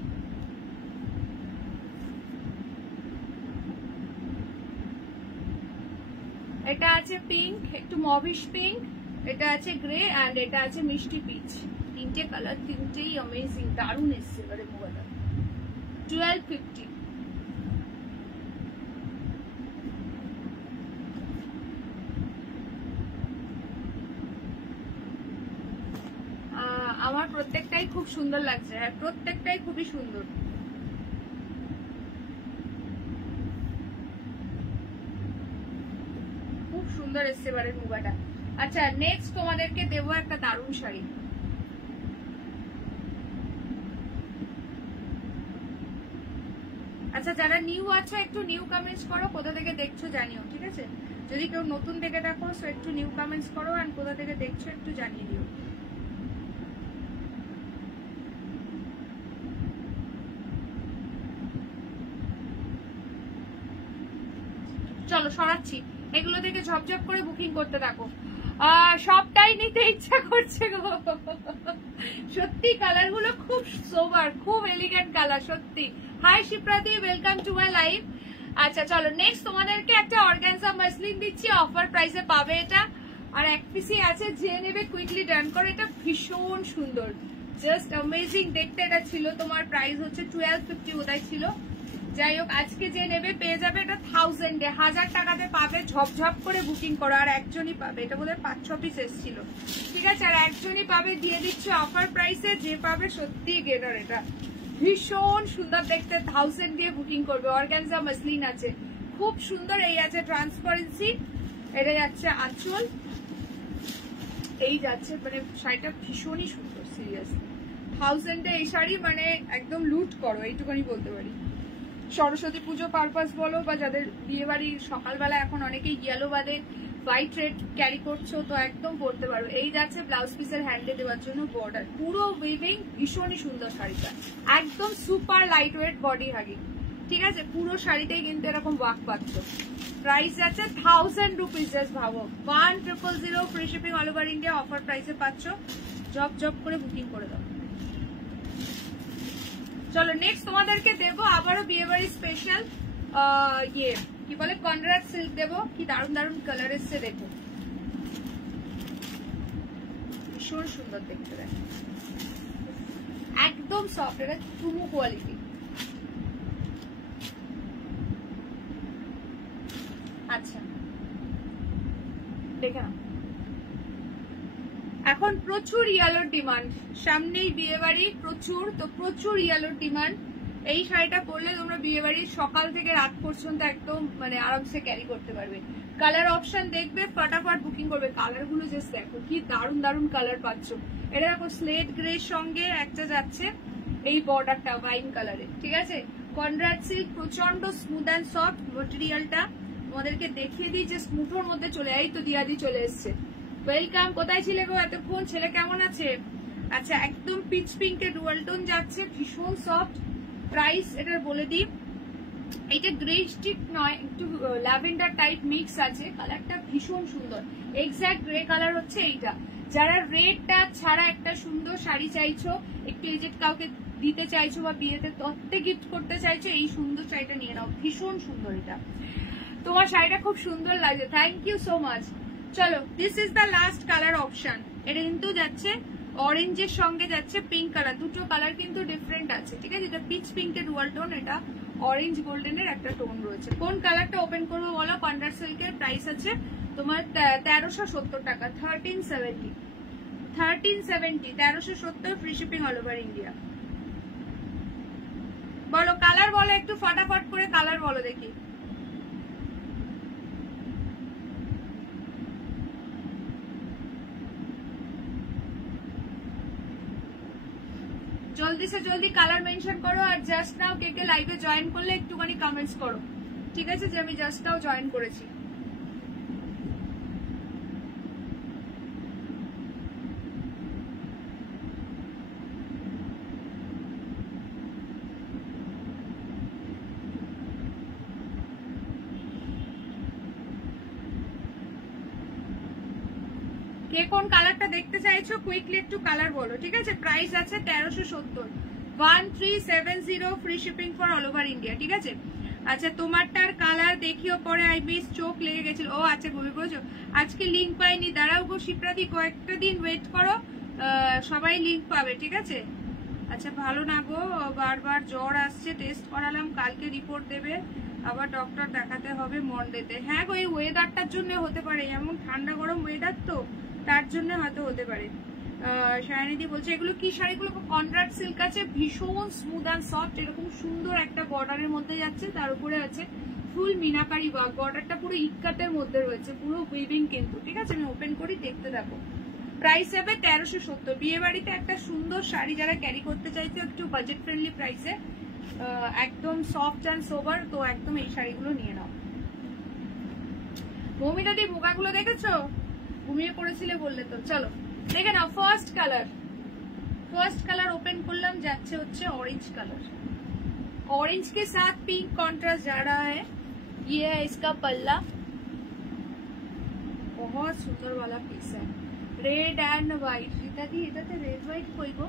এটা আছে পিঙ্ক একটু মভিশ পিঙ্ক এটা আছে গ্রে এন্ড এটা আছে মিষ্টি পিচ তিনটে কালার তিনটেই অ্যামেজিং দারুণ এসছে এবারে মোবাইলটা 1250 আমার প্রত্যেকটাই খুব সুন্দর লাগছে হ্যাঁ প্রত্যেকটাই খুবই সুন্দর খুব সুন্দর এসছে এবারে মুগাটা আচ্ছা নেক্সট তোমাদেরকে দেবো একটা দারুণ শাড়ি আচ্ছা যারা নিউ আছো একটু নিউ কমেন্টস করো কোথা থেকে দেখছো জানিও ঠিক আছে যদি কেউ নতুন দেখে দেখো সো একটু নিউ কমেন্টস করো আর কোথা থেকে দেখছো একটু জানিয়ে দিও চলো সরাচ্ছি এগুলো থেকে ঝপঝপ করে বুকিং করতে থাকো সবটাই নিতে ইচ্ছা করছে গো সত্যি কালার গুলো খুব সোবার খুব এলিগেন্ট কালার সত্যি হাই শিপ্রাতি ওয়েলকাম টু মাই লাইভ আচ্ছা চলো নেক্সট তোমাদেরকে একটা অর্গানজা মাসলিন দিচ্ছি অফার প্রাইসে পাবে এটা আর এক পিসই আছে যে নেবে কুইকলি ডান করো এটা ভীষণ সুন্দর জাস্ট অ্যামেজিং দেখতে এটা ছিল তোমার প্রাইস হচ্ছে 1250 ওটাই ছিল যাই হোক আজকে যে নেবে পেয়ে যাবে এটা 1000 এ 1000 টাকাতে পাবে ঝপঝপ করে বুকিং করো আর একজনই পাবে এটা বোধহয় 5-6 পিস এসেছিল ঠিক আছে আর একজনই পাবে দিয়ে দিচ্ছে অফার প্রাইসে যে পাবে সত্যি গেটার এটা ভীষণ সুন্দর দেখতে 1000 দিয়ে বুকিং করবে অর্গানজা মাসলিন আছে খুব সুন্দর এই আছে ট্রান্সপারেন্সি এটা যাচ্ছে আঁচল এই যাচ্ছে মানে শাড়িটা ভীষণই সুন্দর সিরিয়াসলি 1000 এ এই শাড়ি মানে একদম লুট করো এইটুকুনি বলতে পারি সরস্বতী পুজো পারপাস বলো বা যাদের বিয়ে বাড়ির সকালবেলা এখন অনেকেই ইয়েলো বাদে হোয়াইট রেড ক্যারি করছো তো একদম পরতে পারো এই যাচ্ছে ব্লাউজ পিসের হ্যান্ডে দেওয়ার জন্য বর্ডার পুরো উইভিং ভীষণই সুন্দর শাড়িটা একদম super light weight body hugging ঠিক আছে পুরো শাড়িতেই কিন্তু এরকম ওয়ার্ক পাচ্ছ প্রাইস যাচ্ছে 1000 রুপিস জাস্ট ভাবো 1000 free shipping all over India offer প্রাইসে পাচ্ছ জব জব করে বুকিং করে দাও চলো নেক্সট তোমাদেরকে দেবো আবারও বিয়েবাড়ি স্পেশাল ইয়ে কি বলে কনরাড সিল্ক দেবো কি দারুণ দারুণ কালার এসছে দেখো ভীষণ সুন্দর দেখতে দেয়, একদম সফট, এটা চুমু কোয়ালিটি। আচ্ছা দেখে না, এখন প্রচুর ইয়েলোর ডিমান্ড, সামনেই বিয়ে বাড়ি প্রচুর, তো প্রচুর ইয়েলোর ডিমান্ড। এই শাড়িটা পরলে তোমরা বিয়ে বাড়ির সকাল থেকে রাত পর্যন্ত একদম মানে আরামসে ক্যারি করতে পারবে। কালার অপশন দেখবে, ফটাফট বুকিং করবে। কালার গুলো জাস্ট দেখো কি দারুন দারুন কালার পাচ্ছ। এটা দেখো স্লেট গ্রে সঙ্গে একটা যাচ্ছে এই বর্ডারটা ওয়াইন কালারে, ঠিক আছে। কনরাড সিল্ক, প্রচন্ড স্মুথ অ্যান্ড সফট মেটেরিয়ালটা। তোমাদেরকে দেখিয়ে দিই যে স্মুথের মধ্যে চলে, এই তো দিয়াদি চলে এসছে। ওয়েলকাম, কোথায় ছিলে গো এতক্ষণ? ছেলে কেমন আছে? আচ্ছা একদম পিচ পিঙ্কের ডুয়াল টোন যাচ্ছে, ভীষণ সফট। প্রাইস এটার বলে দিই, এটা গ্রে স্টিক নয়, একটু ল্যাভেন্ডার টাইপ মিক্স আছে, কালারটা ভীষণ সুন্দর। এক্স্যাক্ট গ্রে কালার হচ্ছে এইটা। যারা রেডটা ছাড়া একটা সুন্দর শাড়ি চাইছো, একটু এজেড কাউকে দিতে চাইছো বা বিয়েতে তত্ত্বে গিফট করতে চাইছো, এই সুন্দর শাড়িটা নিয়ে নাও, ভীষণ সুন্দর। এটা তোমার শাড়িটা খুব সুন্দর লাগছে, থ্যাংক ইউ সো মাচ। চলো, this is the last colour option. এটা কিন্তু যাচ্ছে অরেঞ্জের সঙ্গে যাচ্ছে পিঙ্ক কালার, দুটো কালার কিন্তু ডিফারেন্ট আছে, ঠিক আছে। এটা পিচ পিঙ্কের ডুয়াল টোন, এটা অরেঞ্জ গোল্ডেনের একটা টোন রয়েছে। কোন কালারটা ওপেন করবো বলো? কন্ট্রাস্ট সিল্কের প্রাইস আছে তোমার 1370 টাকা, 1370, 1370 free shipping all over India. বলো কালার বলো, একটু ফটাফট করে কালার বলো দেখি। জলদি সে জলদি কালার মেনশন করো। আর জাস্ট নাও কে কে লাইভে জয়েন করলে একটুখানি কমেন্টস করো, ঠিক আছে, যে আমি জাস্ট নাও জয়েন করেছি। কে কোন কালারটা দেখতে চাইছো কুইকলি একটু কালার বলো, ঠিক আছে। প্রাইস আছে 1370, 1370 free shipping for all over India, ঠিক আছে। আচ্ছা তোমারটার কালার দেখিও পরে, আই মিস, চোখ লেগে গেছিল। ও আচ্ছা বলে বলছো আজকে লিঙ্ক পাইনি, দাঁড়াও গো শিপ্রাদি, কয়েকটা দিন ওয়েট করো, সবাই লিঙ্ক পাবে, ঠিক আছে। আচ্ছা ভালো না গো, বারবার জ্বর আসছে, টেস্ট করালাম, কালকে রিপোর্ট দেবে, আবার ডক্টর দেখাতে হবে মন্ডেতে। হ্যাঁ গো, এই ওয়েদারটার জন্য হতে পারে, এমন ঠান্ডা গরম ওয়েদার তো, তার জন্য হয়তো হতে পারে। শায়নিদি বলছে এগুলো কি শাড়িগুলো? কন্ট্রাস্ট সিল্ক আছে, ভীষণ স্মুথ অ্যান্ড সফট, এরকম সুন্দর একটা বর্ডারের মধ্যে যাচ্ছে, তার উপরে আছে ফুল মিনাকারি ওয়ার্ক, বর্ডারটা পুরো ইক্কাতের মধ্যে রয়েছে, পুরো উইভিং কিন্তু, ঠিক আছে। আমি ওপেন করি, দেখতে থাকো। প্রাইস হবে 1370। বিয়ে বাড়িতে একটা সুন্দর শাড়ি যারা ক্যারি করতে চাইছে একটু বাজেট ফ্রেন্ডলি প্রাইসে, একদম সফট অ্যান্ড সোবার, তো একদম এই শাড়িগুলো নিয়ে নাও। মমিদাদি বোকাগুলো দেখেছো? ঘুমিয়ে পড়েছিলে বললে তো। চলো দেখে নাও ফার্স্ট কালার ওপেন করলাম, যাচ্ছে হচ্ছে ऑरेंज कलर। ऑरेंज के साथ पिंक कॉन्ट्रास्ट जा रहा है, ये है इसका पल्ला, बहुत सुंदर वाला पीस है, रेड एंड व्हाइट। रीतादी এটাতে রেড হোয়াইট কই গো?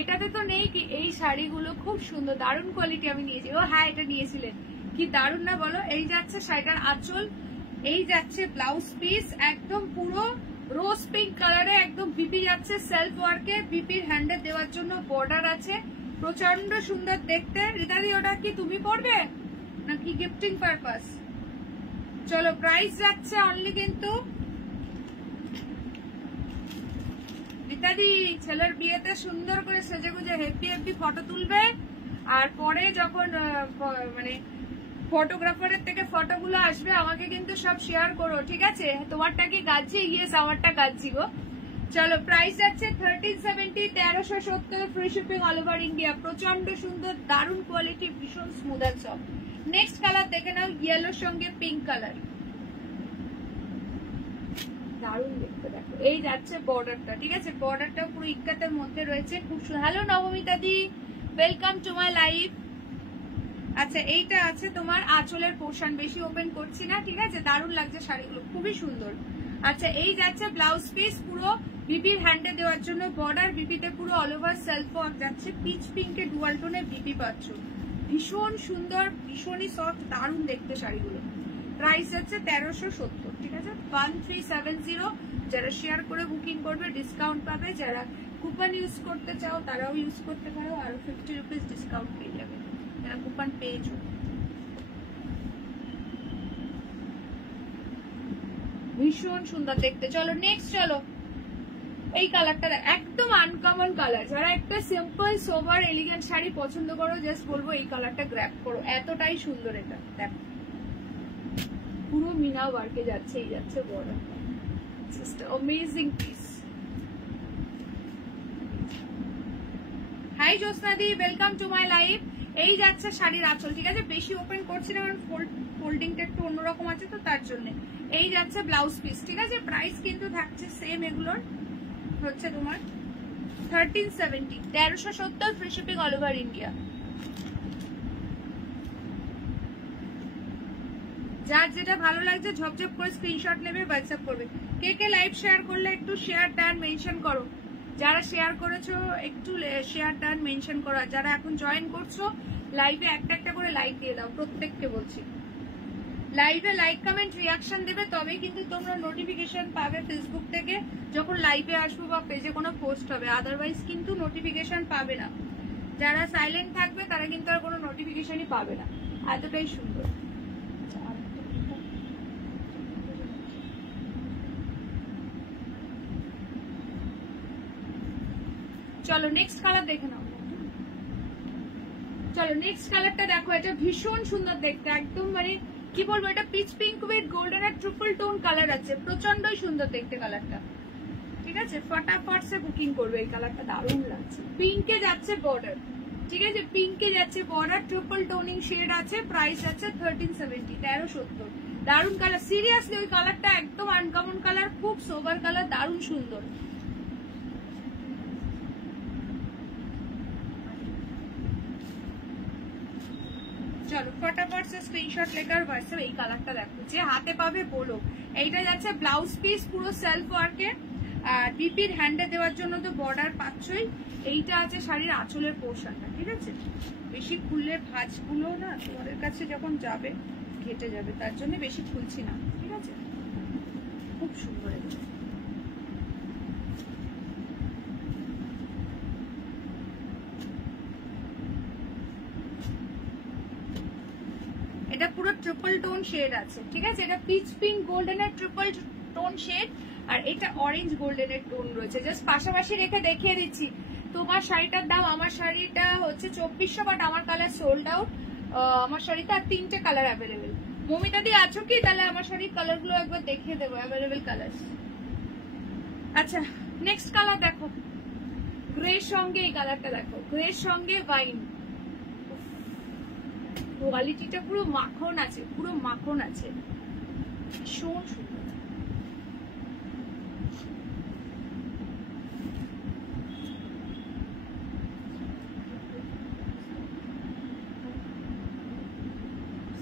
এটাতে তো নেই কি? এই শাড়িগুলো খুব সুন্দর, দারুণ কোয়ালিটি। আমি নিয়েছি। ও হ্যাঁ, এটা নিয়েছিলেন, কি দারুণ না বলো। এই যাচ্ছে শাড়িটার আঁচল, এই যাচ্ছে ব্লাউজ পিস, একদম পুরো রোজ পিঙ্ক কালারে, একদম বিপি যাচ্ছে সেলফ ওয়ার্কে, বিপির হ্যান্ডে দেওয়ার জন্য বর্ডার আছে, প্রচন্ড সুন্দর দেখতে। রিতাদি ওটা কি তুমি পরবে নাকি গিফটিং পারপাস? চলো প্রাইস যাচ্ছে অনলি কিন্তু রিতাদি ছেলের বিয়েতে সুন্দর করে সেজে গুজে হেপি হেপি ফটো তুলবে, আর পরে যখন মানে ফটোগ্রাফারের থেকে ফটোগুলো আসবে আমাকে কিন্তু সব শেয়ার করো, ঠিক আছে। তোমারটা কি গাচ্ছি? ইয়েস, আমারটা গাচ্ছি গো। চলো প্রাইস যাচ্ছে 1370, 1370 free shipping all over India. প্রচন্ড সুন্দর, দারুণ কোয়ালিটি, ভীষণ smooth and soft. Next colour দেখে নাও, ইয়েলোর সঙ্গে পিঙ্ক কালার, দারুণ দেখতে। দেখো এই যাচ্ছে বর্ডারটা, ঠিক আছে, বর্ডারটা পুরো ইক্কাতের মধ্যে রয়েছে, খুব সুন্দর। Hello Nabamita the, welcome to my live. আচ্ছা এইটা আছে তোমার আঁচলের পোর্শন, বেশি ওপেন করছি না, ঠিক আছে। দারুণ লাগছে শাড়িগুলো, খুবই সুন্দর। আচ্ছা এই যাচ্ছে ব্লাউজ পিস, পুরো বিপির হ্যান্ডে দেওয়ার জন্য বর্ডার, বিপিতে পুরো অল ওভার সেলফ ওয়ার্ক যাচ্ছে, পিচ পিঙ্কে ডুয়াল টোনে বিপি পাচ্ছ, ভীষণ সুন্দর, ভীষণই সফট, দারুণ দেখতে শাড়িগুলো। প্রাইস হচ্ছে 1370, ঠিক আছে। 1370 যারা শেয়ার করে বুকিং করবে ডিসকাউন্ট পাবে, যারা কুপন ইউজ করতে চাও তারাও ইউজ করতে পারো, আরো 50 রুপিস ডিসকাউন্ট পেয়ে যাবে যারা কুপন পেয়েছো। ভীষণ সুন্দর দেখতে। চলো নেক্সট, চলো এই কালারটা একদম আনকমন কালার। যারা একটা সিম্পল সোবার এলিগেন্ট শাড়ি পছন্দ করো জাস্ট বলবো এই কালারটা গ্র্যাব করো, এতটাই সুন্দর এটা। দেখো পুরো মিনা ওয়ার্কে যাচ্ছে, এই যাচ্ছে border, just amazing piece. Hi জ্যোৎস্নাদি, ওয়েলকাম টু মাই লাইফ। এই যাচ্ছে শাড়ির আঁচল, ঠিক আছে বেশি ওপেন করছি না কারণ ফোল্ডিংটা একটু অন্যরকম আছে তো তার জন্য। এই যাচ্ছে ব্লাউজ পিস, ঠিক আছে প্রাইস কিন্তু থাকছে সেম, এগুলোর হচ্ছে তোমার 1370, 1370 free shipping all over India. যার যেটা ভালো লাগছে ঝপঝপ করে স্ক্রিনশট নেবে, হোয়াটসঅ্যাপ করবে। কে কে লাইভ শেয়ার করলে একটু শেয়ার ডান মেনশন করো, যারা শেয়ার করেছো একটু শেয়ার ডান মেনশন করো, আর যারা এখন জয়েন করছো লাইভে একটা একটা করে লাইক দিয়ে দাও, প্রত্যেককে বলছি লাইভে লাইক কমেন্ট রিয়াকশন দেবে, তবে কিন্তু তোমরা নোটিফিকেশন পাবে ফেসবুক থেকে যখন লাইভে আসবো বা পেজে কোনো পোস্ট হবে, আদারওয়াইজ কিন্তু নোটিফিকেশন পাবে না। যারা সাইলেন্ট থাকবে তারা কিন্তু আর কোনো নোটিফিকেশনই পাবে না, এতটাই সুন্দর। চলো নেক্সট কালার দেখে নাও। চলো নেক্সট কালারটা দেখো, এটা ভীষণ সুন্দর দেখতে, একদম মানে কি বলবো, এটা পিচ পিঙ্ক উইথ গোল্ডেন আর ট্রিপল টোন কালার আছে, প্রচন্ডই সুন্দর দেখতে কালারটা, ঠিক আছে ফটাফট সে বুকিং করবে, এই কালারটা দারুণ লাগছে। পিঙ্কে যাচ্ছে বর্ডার, ঠিক আছে পিঙ্কে যাচ্ছে বর্ডার, ট্রিপল টোনিং শেড আছে, প্রাইস আছে 1370, 1370। দারুণ কালার, সিরিয়াসলি ওই কালারটা একদম আনকমন কালার, খুব সোবার কালার, দারুণ সুন্দর। চলো ফটাফট সে স্ক্রিনশট লেকার হোয়াটসঅ্যাপ। এই কালারটা দেখো, যে হাতে পাবে বলো। এইটা যাচ্ছে ব্লাউজ পিস পুরো সেলফ ওয়ার্কে, আর ডিপির হ্যান্ডে দেওয়ার জন্য তো বর্ডার পাচ্ছই। এইটা আছে শাড়ির আঁচলের পোর্শনটা, ঠিক আছে বেশি খুললে ভাঁজগুলো না তোমাদের কাছে যখন যাবে ঘেটে যাবে, তার জন্য বেশি খুলছি না, ঠিক আছে খুব সুন্দর। এটা পুরো ট্রিপল টোন শেড আছে, ঠিক আছে এটা পিচ পিঙ্ক গোল্ডেনের ট্রিপল টোন শেড, আর এটা অরেঞ্জ গোল্ডেনের টোন রয়েছে। জাস্ট পাশাপাশি রেখে দেখিয়ে দিচ্ছি। তোমার শাড়িটার দাম, আমার শাড়িটা হচ্ছে 2400, বাট আমার কালার সোল্ড আউট আমার শাড়িতে, আর 3টে কালার অ্যাভেলেবেল। মমিতা দি আছো কি? তাহলে আমার শাড়ির কালার গুলো একবার দেখিয়ে দেবো, অ্যাভেলেবেল কালার। আচ্ছা নেক্সট কালার দেখো, গ্রের সঙ্গে এই কালারটা দেখো, গ্রের সঙ্গে ওয়াইন, কোয়ালিটিটা পুরো মাখন আছে, পুরো মাখন আছে, ভীষণ সুন্দর।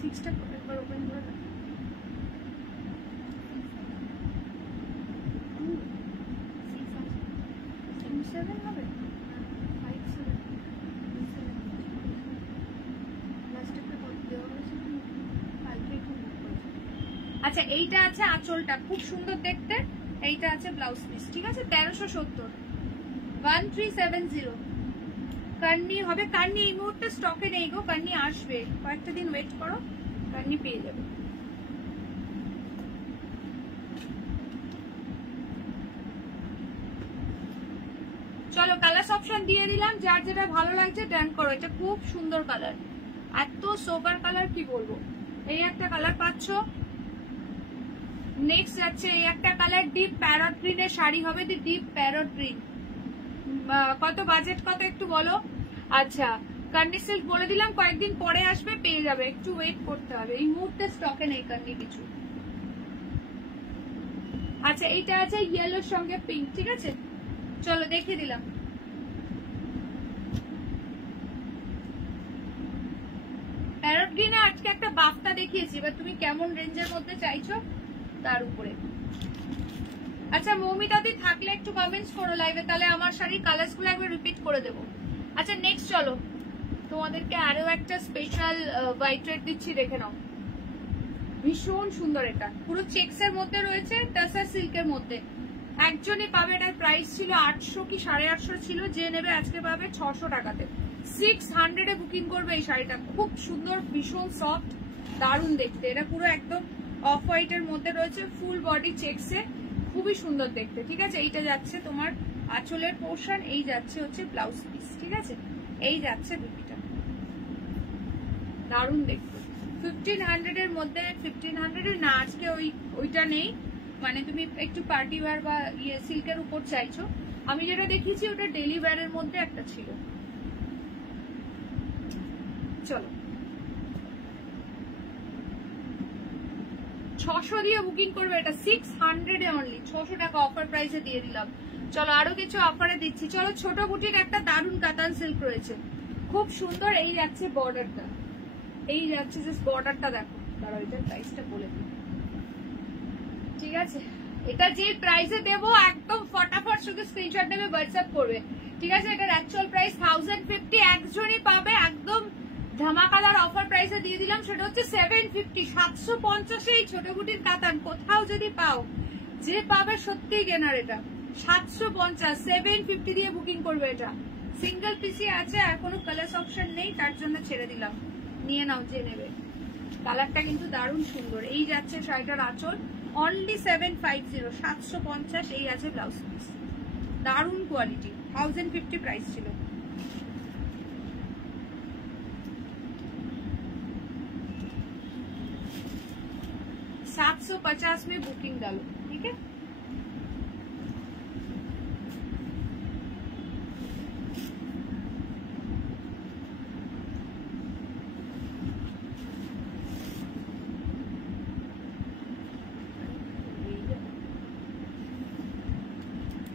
সিক্সটা একবার ওপেন করে দাও। সেভেন হবে, 5 7 আচ্ছা এইটা আছে আঁচলটা খুব সুন্দর দেখতে, এইটা আছে ব্লাউজ পিস, ঠিক আছে 1370, 1370। কান্নি হবে, কান্নি এই মুহূর্তে স্টকে নেই গো, কান্নি আসবে, কয়েকটা দিন ওয়েট করো, কান্নি পেয়ে যাবে। চলো কালার অপশন দিয়ে দিলাম, যার যেটা ভালো লাগছে ডান করো। এটা খুব সুন্দর কালার, এত সোবার কালার কি বলবো। এই একটা কালার পাচ্ছ, নেক্সট যাচ্ছে এই একটা কালার, ডিপ প্যারট গ্রিনের শাড়ি হবে, ডিপ প্যারট গ্রিন। কত বাজেট কত একটু বলো। আচ্ছা কান্নি সিল্ক বলে দিলাম, কয়েকদিন পরে আসবে, পেয়ে যাবে, একটু ওয়েট করতে হবে, এই মুহূর্তে স্টকে নেই কান্নি কিছু। আচ্ছা এইটা আছে ইয়েলোর সঙ্গে পিঙ্ক, ঠিক আছে চলো দেখিয়ে দিলাম। প্যারট গ্রিনে আজকে একটা বাফটা দেখিয়েছি, এবার তুমি কেমন রেঞ্জের মধ্যে চাইছো তার উপরে। আচ্ছা মৌমিতাদি থাকলে একটু কমেন্টস করো লাইভে, তাহলে আমার শাড়ির কালার্স গুলো একবার রিপিট করে দেবো। আচ্ছা নেক্সট চলো তোমাদেরকে আরো একটা স্পেশাল হোয়াইট রেড দিচ্ছি, দেখে নাও ভীষণ সুন্দর। এটা পুরো চেক্স এর মধ্যে রয়েছে, টাসার সিল্কের মধ্যে, একজনই পাবে। এটার প্রাইস ছিল 800 কি 850 ছিল, যে নেবে আজকে পাবে 600 টাকাতে। 600 এ বুকিং করবে এই শাড়িটা। খুব সুন্দর, ভীষণ সফট, দারুণ দেখতে। এটা পুরো একদম অফ হোয়াইট এর মধ্যে রয়েছে, ফুল বডি চেকসে, খুবই সুন্দর দেখতে। ঠিক আছে, এইটা যাচ্ছে তোমার আঁচলের পোর্শন, এই যাচ্ছে হচ্ছে ব্লাউজ পিস। ঠিক আছে, এই যাচ্ছে বিপিটা, দারুণ দেখতে। 1500 এর মধ্যে, 1500 এর না, আজকে ওইটা নেই, মানে তুমি একটু পার্টি ওয়্যার বা ইয়ে সিল্কের উপর চাইছো। আমি যেটা দেখিয়েছি ওটা ডেলি ওয়্যারের মধ্যে একটা ছিল। চলো 600 দিয়ে বুকিং করবে এটা, 600 এ অনলি, 600 টাকা অফার প্রাইসে দিয়ে দিলাম। চলো আরো কিছু অফারে দিচ্ছি। চলো ছোট বুটির একটা দারুণ কাতান সিল্ক রয়েছে, খুব সুন্দর। এই যাচ্ছে বর্ডারটা, এই যাচ্ছে জাস্ট বর্ডারটা দেখো। দাঁড়াও এটার প্রাইসটা বলে দিই। ঠিক আছে, এটা যে প্রাইসে দেবো একদম ফটাফট শুধু স্ক্রিনশট নেবে, হোয়াটসঅ্যাপ করবে। ঠিক আছে, এটার অ্যাকচুয়াল প্রাইস 1050, একজনই পাবে, একদম ধামাকাদার অফার প্রাইসে দিয়ে দিলাম। সেটা হচ্ছে 750, 750 এই ছোট বুটির কাতান কোথাও যদি পাও, যে পাবে সত্যি কেনার। এটা 750, 750 দিয়ে বুকিং করবে। এটা সিঙ্গেল পিসি আছে, আর কোনো কালার অপশন নেই, তার জন্য ছেড়ে দিলাম, নিয়ে নাও যে নেবে। কালারটা কিন্তু দারুণ সুন্দর। এই যাচ্ছে শাড়িটার আঁচল, অনলি 750, 750 এই আছে ব্লাউজ পিস, দারুণ কোয়ালিটি। 1050 প্রাইস ছিল। $750 में बुकिंग डालो। ठीक है,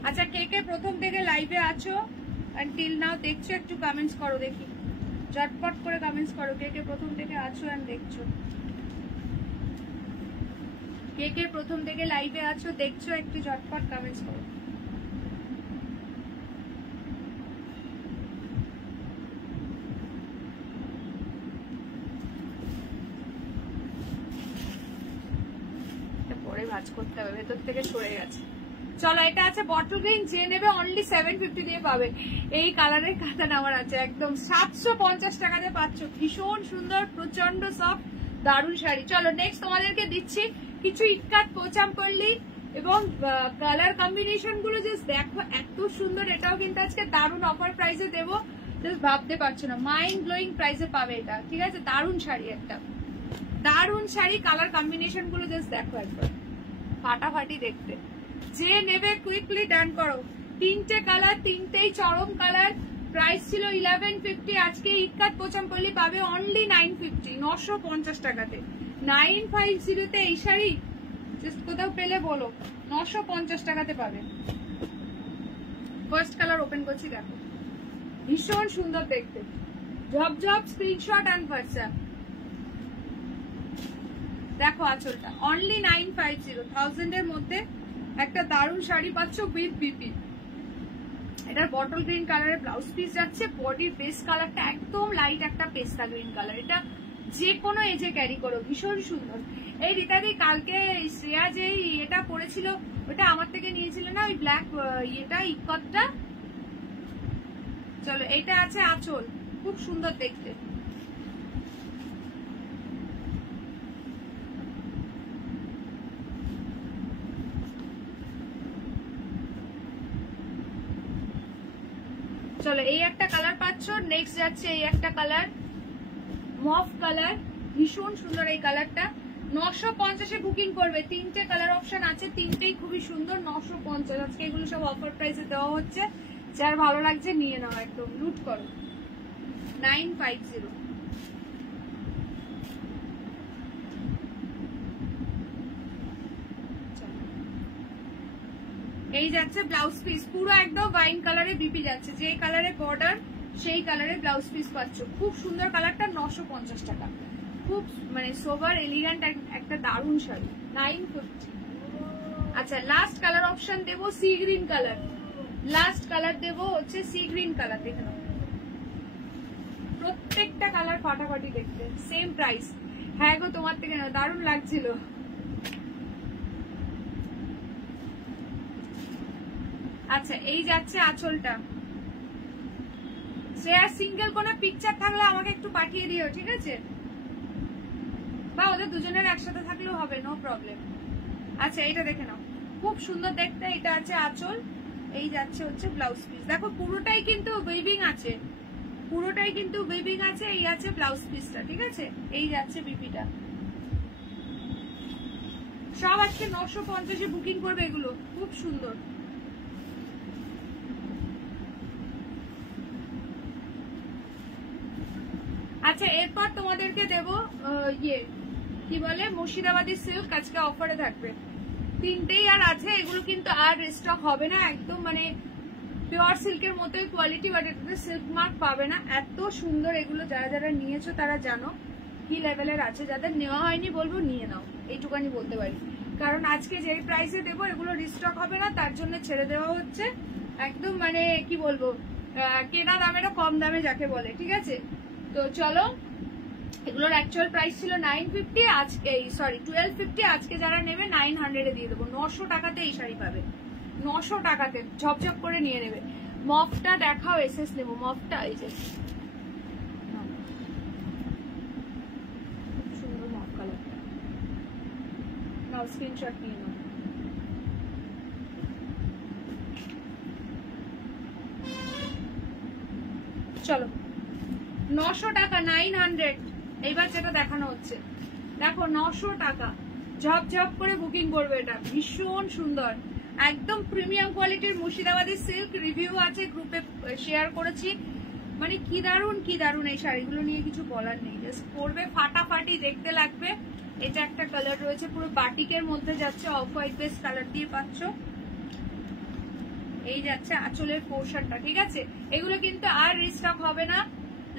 আচ্ছা কে কে প্রথম থেকে লাইভে আছো আনটিল নাও দেখছো, একটু কমেন্টস করো দেখি, ঝটপট করে কমেন্টস করো কে কে প্রথম থেকে আছো এন্ড দেখছো। কে কে প্রথম থেকে লাইভে আছো দেখছো, একটু ঝটপট কমেন্টস করো। পরে ভাঁজ করতে হবে, ভেতর থেকে সরে গেছে। চলো এটা আছে বটল গ্রিন, যে নেবে অনলি 750 দিয়ে পাবে। এই কালারের কাতান আমার আছে, একদম 750 টাকাতে পাচ্ছ, ভীষণ সুন্দর, প্রচন্ড সফট, দারুণ শাড়ি। চলো নেক্সট তোমাদেরকে দিচ্ছি কিছু ইটকাট পোচামপল্লি, এবং কালার কম্বিনেশন গুলো জাস্ট দেখো এত সুন্দর। এটাও কিন্তু আজকে দারুণ অফার প্রাইসে দেবো, জাস্ট ভাবতে পারছো না, মাইন্ড ব্লোয়িং প্রাইসে পাবে এটা। ঠিক আছে, দারুণ শাড়ি, একটা দারুণ শাড়ি। কালার কম্বিনেশন গুলো জাস্ট দেখো একবার, ফাটাফাটি দেখতে। যে নেবে কুইকলি ডান করো। তিনটে কালার, তিনটেই চরম কালার। প্রাইস ছিল 1150, আজকে ইটকাট পোচামপল্লি পাবে অনলি 950, 950 টাকাতে। 950 তে এই শাড়ি জাস্ট কোথাও পেলে বলো, 950 টাকাতে পাবে। ফার্স্ট কালার ওপেন করছি, দেখো ভীষণ সুন্দর দেখতে, ঝপঝপ। Screenshot and WhatsApp. দেখো আঁচলটা অনলি 950, 1000 এর মধ্যে একটা দারুণ শাড়ি পাচ্ছ উইথ বিপি। এটার বটল গ্রিন কালারের ব্লাউজ পিস যাচ্ছে। বডির বেস কালারটা একদম লাইট একটা পেস্তা গ্রিন কালার, এটা যে কোনো এজে ক্যারি করো, ভীষণ সুন্দর। এই রীতাদি কালকে শ্রেয়া যে এটা পরেছিল ওটা আমার থেকে নিয়েছিল না, ওই ব্ল্যাক ইয়েটা ইকটটা। চলো এটা আছে আঁচল, খুব সুন্দর দেখতে। চলো এই একটা কালার পাচ্ছ, নেক্সট যাচ্ছে এই একটা কালার, মফ কালার, ভীষণ সুন্দর এই কালারটা। 950 এ বুকিং করবে। তিনটে কালার অপশন আছে, তিনটেই খুবই সুন্দর। 950 আজকে এগুলো সব অফার প্রাইসে দেওয়া হচ্ছে, যার ভালো লাগছে নিয়ে নাও, একদম লুট করো। 950। এই যাচ্ছে ব্লাউজ পিস, পুরো একদম ওয়াইন কালারে বিপি যাচ্ছে, যে কালারে বর্ডার সেই কালারে ব্লাউজ পিস পাচ্ছ। খুব সুন্দর কালারটা, 950 টাকা। খুব মানে সোবার এলিগেন্ট একটা দারুণ শাড়ি, 950। আচ্ছা লাস্ট কালার অপশন দেবো C green colour, last colour দেবো হচ্ছে সি গ্রিন কালার। দেখে নাও প্রত্যেকটা কালার ফাটাফাটি দেখতে, সেম প্রাইস। হ্যাঁ গো তোমার থেকে না, দারুণ লাগছিল। আচ্ছা এই যাচ্ছে আঁচলটা। শ্রেয়া সিঙ্গেল কোনো পিকচার থাকলে আমাকে একটু পাঠিয়ে দিও, ঠিক আছে? বা ওদের দুজনের একসাথে থাকলেও হবে, নো প্রবলেম। আচ্ছা এইটা দেখে নাও, খুব সুন্দর দেখতে। এটা আছে আঁচল, এই যাচ্ছে হচ্ছে ব্লাউজ পিস। দেখো পুরোটাই কিন্তু উইভিং আছে, পুরোটাই কিন্তু উইভিং আছে। এই আছে ব্লাউজ পিসটা, ঠিক আছে? এই যাচ্ছে বিপিটা। সব আজকে 950-এ বুকিং করবে, এগুলো খুব সুন্দর। আচ্ছা এরপর তোমাদেরকে দেবো ইয়ে কি বলে মুর্শিদাবাদী সিল্ক, আজকে অফারে থাকবে। তিনটেই আর আছে, এগুলো কিন্তু আর রিস্টক হবে না। একদম মানে পিওর সিল্কের মতোই কোয়ালিটি, বাট এটাতে সিল্ক মার্ক পাবে না। এত সুন্দর এগুলো, যারা যারা নিয়েছো তারা জানো কি লেভেলের আছে। যাদের নেওয়া হয়নি বলবো নিয়ে নাও, এইটুকানি বলতে পারি। কারণ আজকে যে প্রাইসে দেবো এগুলো রিস্টক হবে না, তার জন্য ছেড়ে দেওয়া হচ্ছে। একদম মানে কি বলবো, কেনা দামেরও কম দামে যাকে বলে, ঠিক আছে? তো চলো, এগুলোর অ্যাকচুয়াল প্রাইস ছিল 950, আজকে সরি 1250, আজকে যারা নেবে 900-এ দিয়ে দেবো। 900 টাকাতে এই শাড়ি পাবে, 900 টাকাতে ঝপঝপ করে নিয়ে নেবে। মফটা দেখাও, এসএস নেবো মফটা। এই যে খুব সুন্দর মফ কালারটা, নাও স্ক্রিনশট নিয়ে নাও। চলো 900 টাকা, 900। এইবার যেটা দেখানো হচ্ছে দেখো, 900 টাকা ঝপঝপ করে বুকিং করবে। এটা ভীষণ সুন্দর, একদম প্রিমিয়াম কোয়ালিটির মুর্শিদাবাদী সিল্ক। রিভিউ আছে, গ্রুপে শেয়ার করেছি। মানে কি দারুন কি দারুন, এই শাড়িগুলো নিয়ে কিছু বলার নেই। জাস্ট পরবে ফাটাফাটি দেখতে লাগবে। এটা একটা কালার রয়েছে, পুরো বাটিকের মধ্যে যাচ্ছে, অফ হোয়াইট বেস কালার দিয়ে পাচ্ছ। এই যাচ্ছে আঁচলের পোর্শনটা, ঠিক আছে? এগুলো কিন্তু আর রিস্টক হবে না।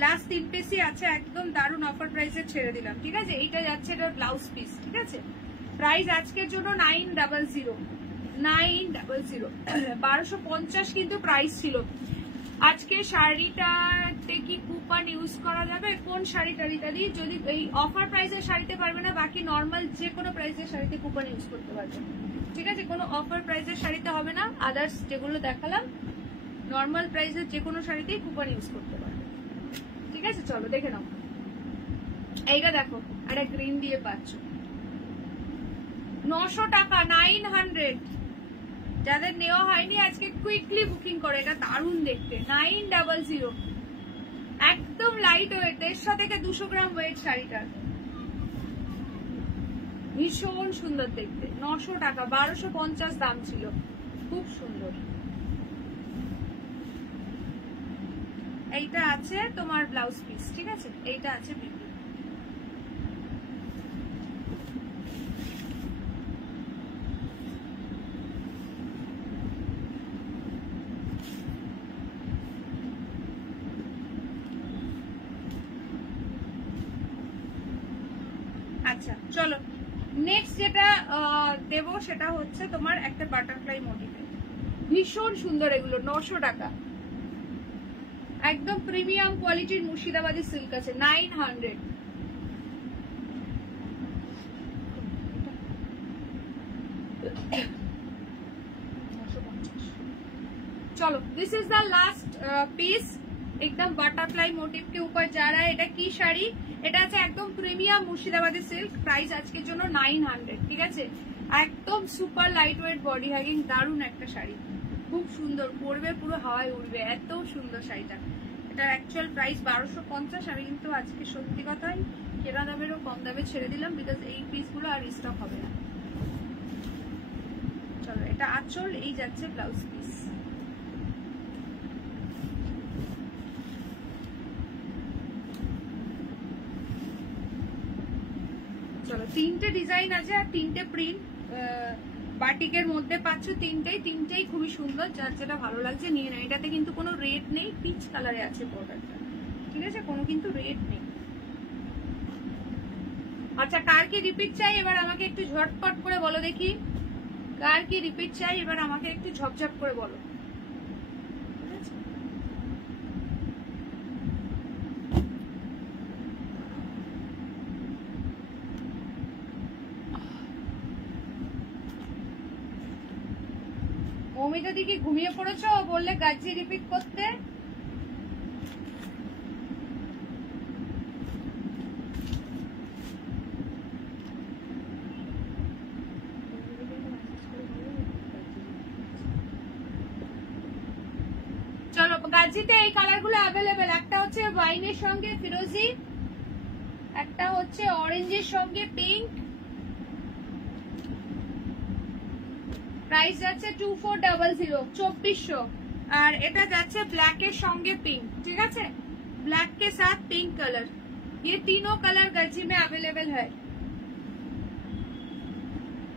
লাস্ট 3 পিসই আছে, একদম দারুন অফার প্রাইসে ছেড়ে দিলাম, ঠিক আছে? এইটা যাচ্ছে এটা ব্লাউজ পিস, ঠিক আছে? প্রাইস আজকের জন্য 900, 900। 1250 কিন্তু প্রাইস ছিল। আজকে শাড়িটাতে কি কুপন ইউজ করা যাবে? কোন শাড়িটা দিই? যদি এই অফার প্রাইসের শাড়িতে পারবে না, বাকি নর্মাল যে কোনো প্রাইসের শাড়িতে কুপন ইউজ করতে পারবে, ঠিক আছে? কোনো অফার প্রাইসের শাড়িতে হবে না। আদার্স যেগুলো দেখালাম নর্মাল প্রাইসের যে কোনো শাড়িতেই কুপন ইউজ করতে পারবে, ঠিক আছে? চলো দেখে নাও। এইটা দেখো, একটা গ্রিন দিয়ে পাচ্ছ, 900 টাকা, 900। যাদের নেওয়া হয়নি আজকে কুইকলি বুকিং করে, এটা দারুণ দেখতে। 900, একদম লাইট ওয়েট, 150 থেকে 200 গ্রাম ওয়েট শাড়িটার। ভীষণ সুন্দর দেখতে, 900 টাকা, 1250 দাম ছিল। খুব সুন্দর। এইটা আছে তোমার ব্লাউজ পিস, ঠিক আছে? এইটা আছে বিপি। আচ্ছা চলো, নেক্সট যেটা দেবো সেটা হচ্ছে তোমার একটা বাটারফ্লাই মোটিভে। ভীষণ সুন্দর এগুলো, 900 টাকা। একদম প্রিমিয়াম কোয়ালিটির মুর্শিদাবাদী সিল্ক আছে, 900। चलो this is the last piece एकदम बटरफ्लाई मोटिव के ऊपर जा रहा है। এটা কি শাড়ি? এটা আছে একদম প্রিমিয়াম মুর্শিদাবাদী সিল্ক। প্রাইস আজকের জন্য 900, ঠিক আছে? একদম সুপার লাইট ওয়েট বডি হ্যাগিং, দারুণ একটা শাড়ি, খুব সুন্দর, পরবে পুরো হাওয়ায় উড়বে, এত সুন্দর শাড়িটা। এটার অ্যাকচুয়াল প্রাইস 1250। আমি কিন্তু আজকে সত্যি কথাই কেনা দামেরও কম দামে ছেড়ে দিলাম, বিকজ এই পিসগুলো আর স্টক হবে না। চলো, এটা আঁচল, এই যাচ্ছে ব্লাউজ পিস। চলো, তিনটে ডিজাইন আছে আর তিনটে প্রিন্ট বাটিকের মধ্যে পাচ্ছ। তিনটেই খুবই সুন্দর, যার যেটা ভালো লাগছে নিয়ে নাও। এটাতে কিন্তু কোনো রেড নেই, পিচ কালারে আছে বর্ডারটা, ঠিক আছে? কোনো কিন্তু রেড নেই। আচ্ছা, কার কি রিপিট চাই এবার আমাকে একটু ঝটপট করে বলো দেখি। কার কি রিপিট চাই এবার আমাকে একটু ঝপঝপ করে বলো। ও নবমিতা দি কি ঘুমিয়ে পড়েছো? বললে গাজি রিপিট করতে। চলো গাজিতে এই কালার গুলো অ্যাভেলেবেল। একটা হচ্ছে ওয়াইনের সঙ্গে ফিরোজি, একটা হচ্ছে অরেঞ্জের সঙ্গে পিঙ্ক। প্রাইস যাচ্ছে 2400, 2400। আর এটা যাচ্ছে ব্ল্যাক এর সঙ্গে পিঙ্ক, ঠিক আছে? ब्लैक के साथ पिंक कलर, ये तीनों कलर गर्जी में अवेलेबल है।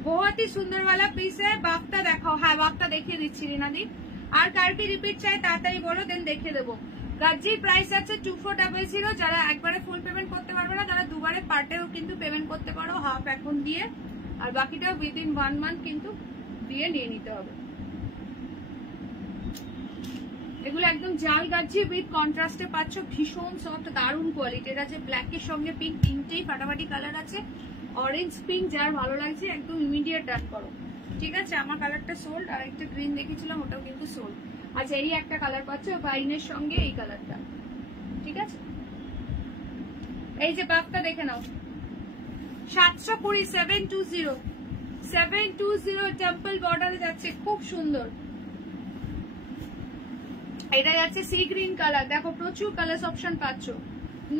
बहुत ही सुंदर वाला पीस है। बाफ्ता देखाओ। हाँ बाफ्ता देखिए दिच्छी रीनादी। আর কার কি রিপিট চাই তাড়াতাড়ি বলো, দেন দেখিয়ে দেবো। গাজির প্রাইস আছে 2400। যারা একবারে ফুল পেমেন্ট করতে পারবে না তারা দুবারে পার্টেও কিন্তু পেমেন্ট করতে পারো, হাফ এখন দিয়ে, আর বাকিটাও উইদিন 1 মান্থ কিন্তু দিয়ে নিয়ে নিতে হবে। এগুলো একদম জাল গাজি উইথ কন্ট্রাস্টে পাচ্ছ, ভীষণ সফট, দারুণ কোয়ালিটির আছে। ব্ল্যাক এর সঙ্গে পিঙ্ক, তিনটেই ফাটাফাটি কালার আছে। অরেঞ্জ পিঙ্ক যার ভালো লাগছে একদম ইমিডিয়েট ডান করো, ঠিক আছে? আমার কালারটা সোল্ড, আর একটা গ্রিন দেখেছিলাম ওটাও কিন্তু সোল্ড। আচ্ছা এই একটা কালার পাচ্ছ ওয়াইনের সঙ্গে, এই কালারটা, ঠিক আছে? এই যে বাফটা দেখে নাও, 720, 720 টেম্পল বর্ডারে যাচ্ছে, খুব সুন্দর। এটা যাচ্ছে সি গ্রিন কালার, দেখো প্রচুর কালার অপশন পাচ্ছ।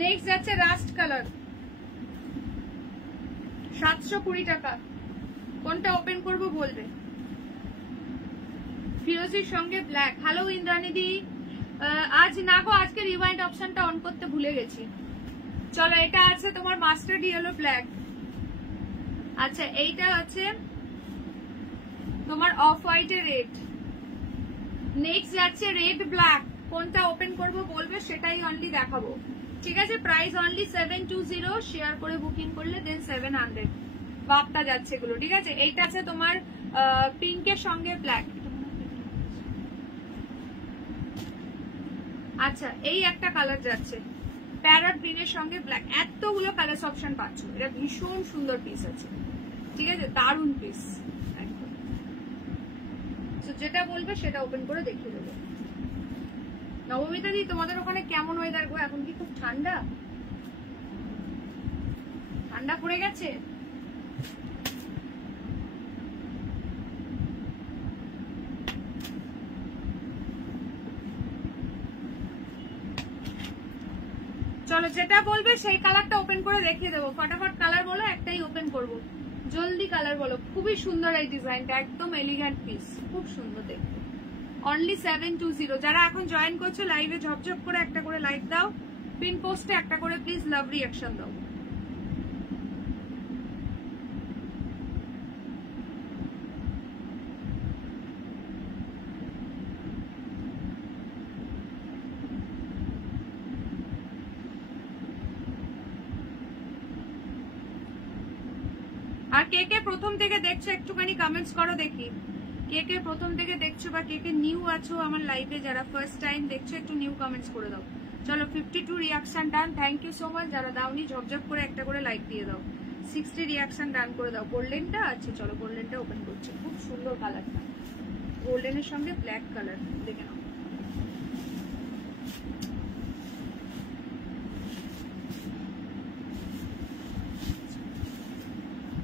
নেক্সট যাচ্ছে রাস্ট কালার, 720 টাকা। কোনটা ওপেন করবো বলবে। ফিরোজির সঙ্গে ব্ল্যাক। হ্যালো ইন্দ্রাণী দি, আজ না গো, আজকে রিওয়াইন্ড অপশনটা অন করতে ভুলে গেছি। চলো এটা আছে তোমার মাস্টার্ড ইয়েলো ব্ল্যাক। আচ্ছা এইটা আছে তোমার অফ হোয়াইটে রেড। নেক্সট যাচ্ছে রেড ব্ল্যাক। কোনটা ওপেন করবো বলবে, সেটাই অনলি দেখাবো, ঠিক আছে? প্রাইস অনলি 720, শেয়ার করে বুকিং করলে দেন 700। বাপটা যাচ্ছে এগুলো, ঠিক আছে? এইটা আছে তোমার পিঙ্কের সঙ্গে ব্ল্যাক। আচ্ছা এই একটা কালার যাচ্ছে প্যারট গ্রিনের সঙ্গে ব্ল্যাক। এতগুলো কালার অপশন পাচ্ছ, এটা ভীষণ সুন্দর পিস আছে, ঠিক আছে? দারুণ পিস একদম। যেটা বলবে সেটা ওপেন করে দেখিয়ে দেবো। নবমিতা দি তোমাদের ওখানে কেমন ওয়েদার গো? এখন কি খুব ঠান্ডা? ঠান্ডা পড়ে গেছে? চলো যেটা বলবে সেই কালারটা ওপেন করে দেখিয়ে দেবো। ফটাফট কালার বলো, একটাই ওপেন করবো, জলদি কালার বলো। খুবই সুন্দর এই ডিজাইনটা, একদম এলিগেন্ট পিস, খুব সুন্দর দেখতে। অনলি 720। যারা এখন জয়েন করছো লাইভে ঝপঝপ করে একটা করে লাইক দাও, পিন পোস্টে একটা করে প্লিজ লাভ রিঅ্যাকশন দাও। আর কে কে প্রথম থেকে দেখছো একটুখানি কমেন্টস করো দেখি। কে কে প্রথম থেকে দেখছো বা কে কে নিউ আছো আমার লাইভে, যারা ফার্স্ট টাইম দেখছো একটু নিউ কমেন্টস করে দাও। চলো 52 reaction done, thank you so much. যারা দাওনি ঝপঝপ করে একটা করে লাইক দিয়ে দাও। 60 রিঅ্যাকশন ডান করে দাও। গোল্ডেনটা আছে, চলো গোল্ডেনটা ওপেন করছি। খুব সুন্দর কালারটা, গোল্ডেনের সঙ্গে ব্ল্যাক কালার, দেখে নাও।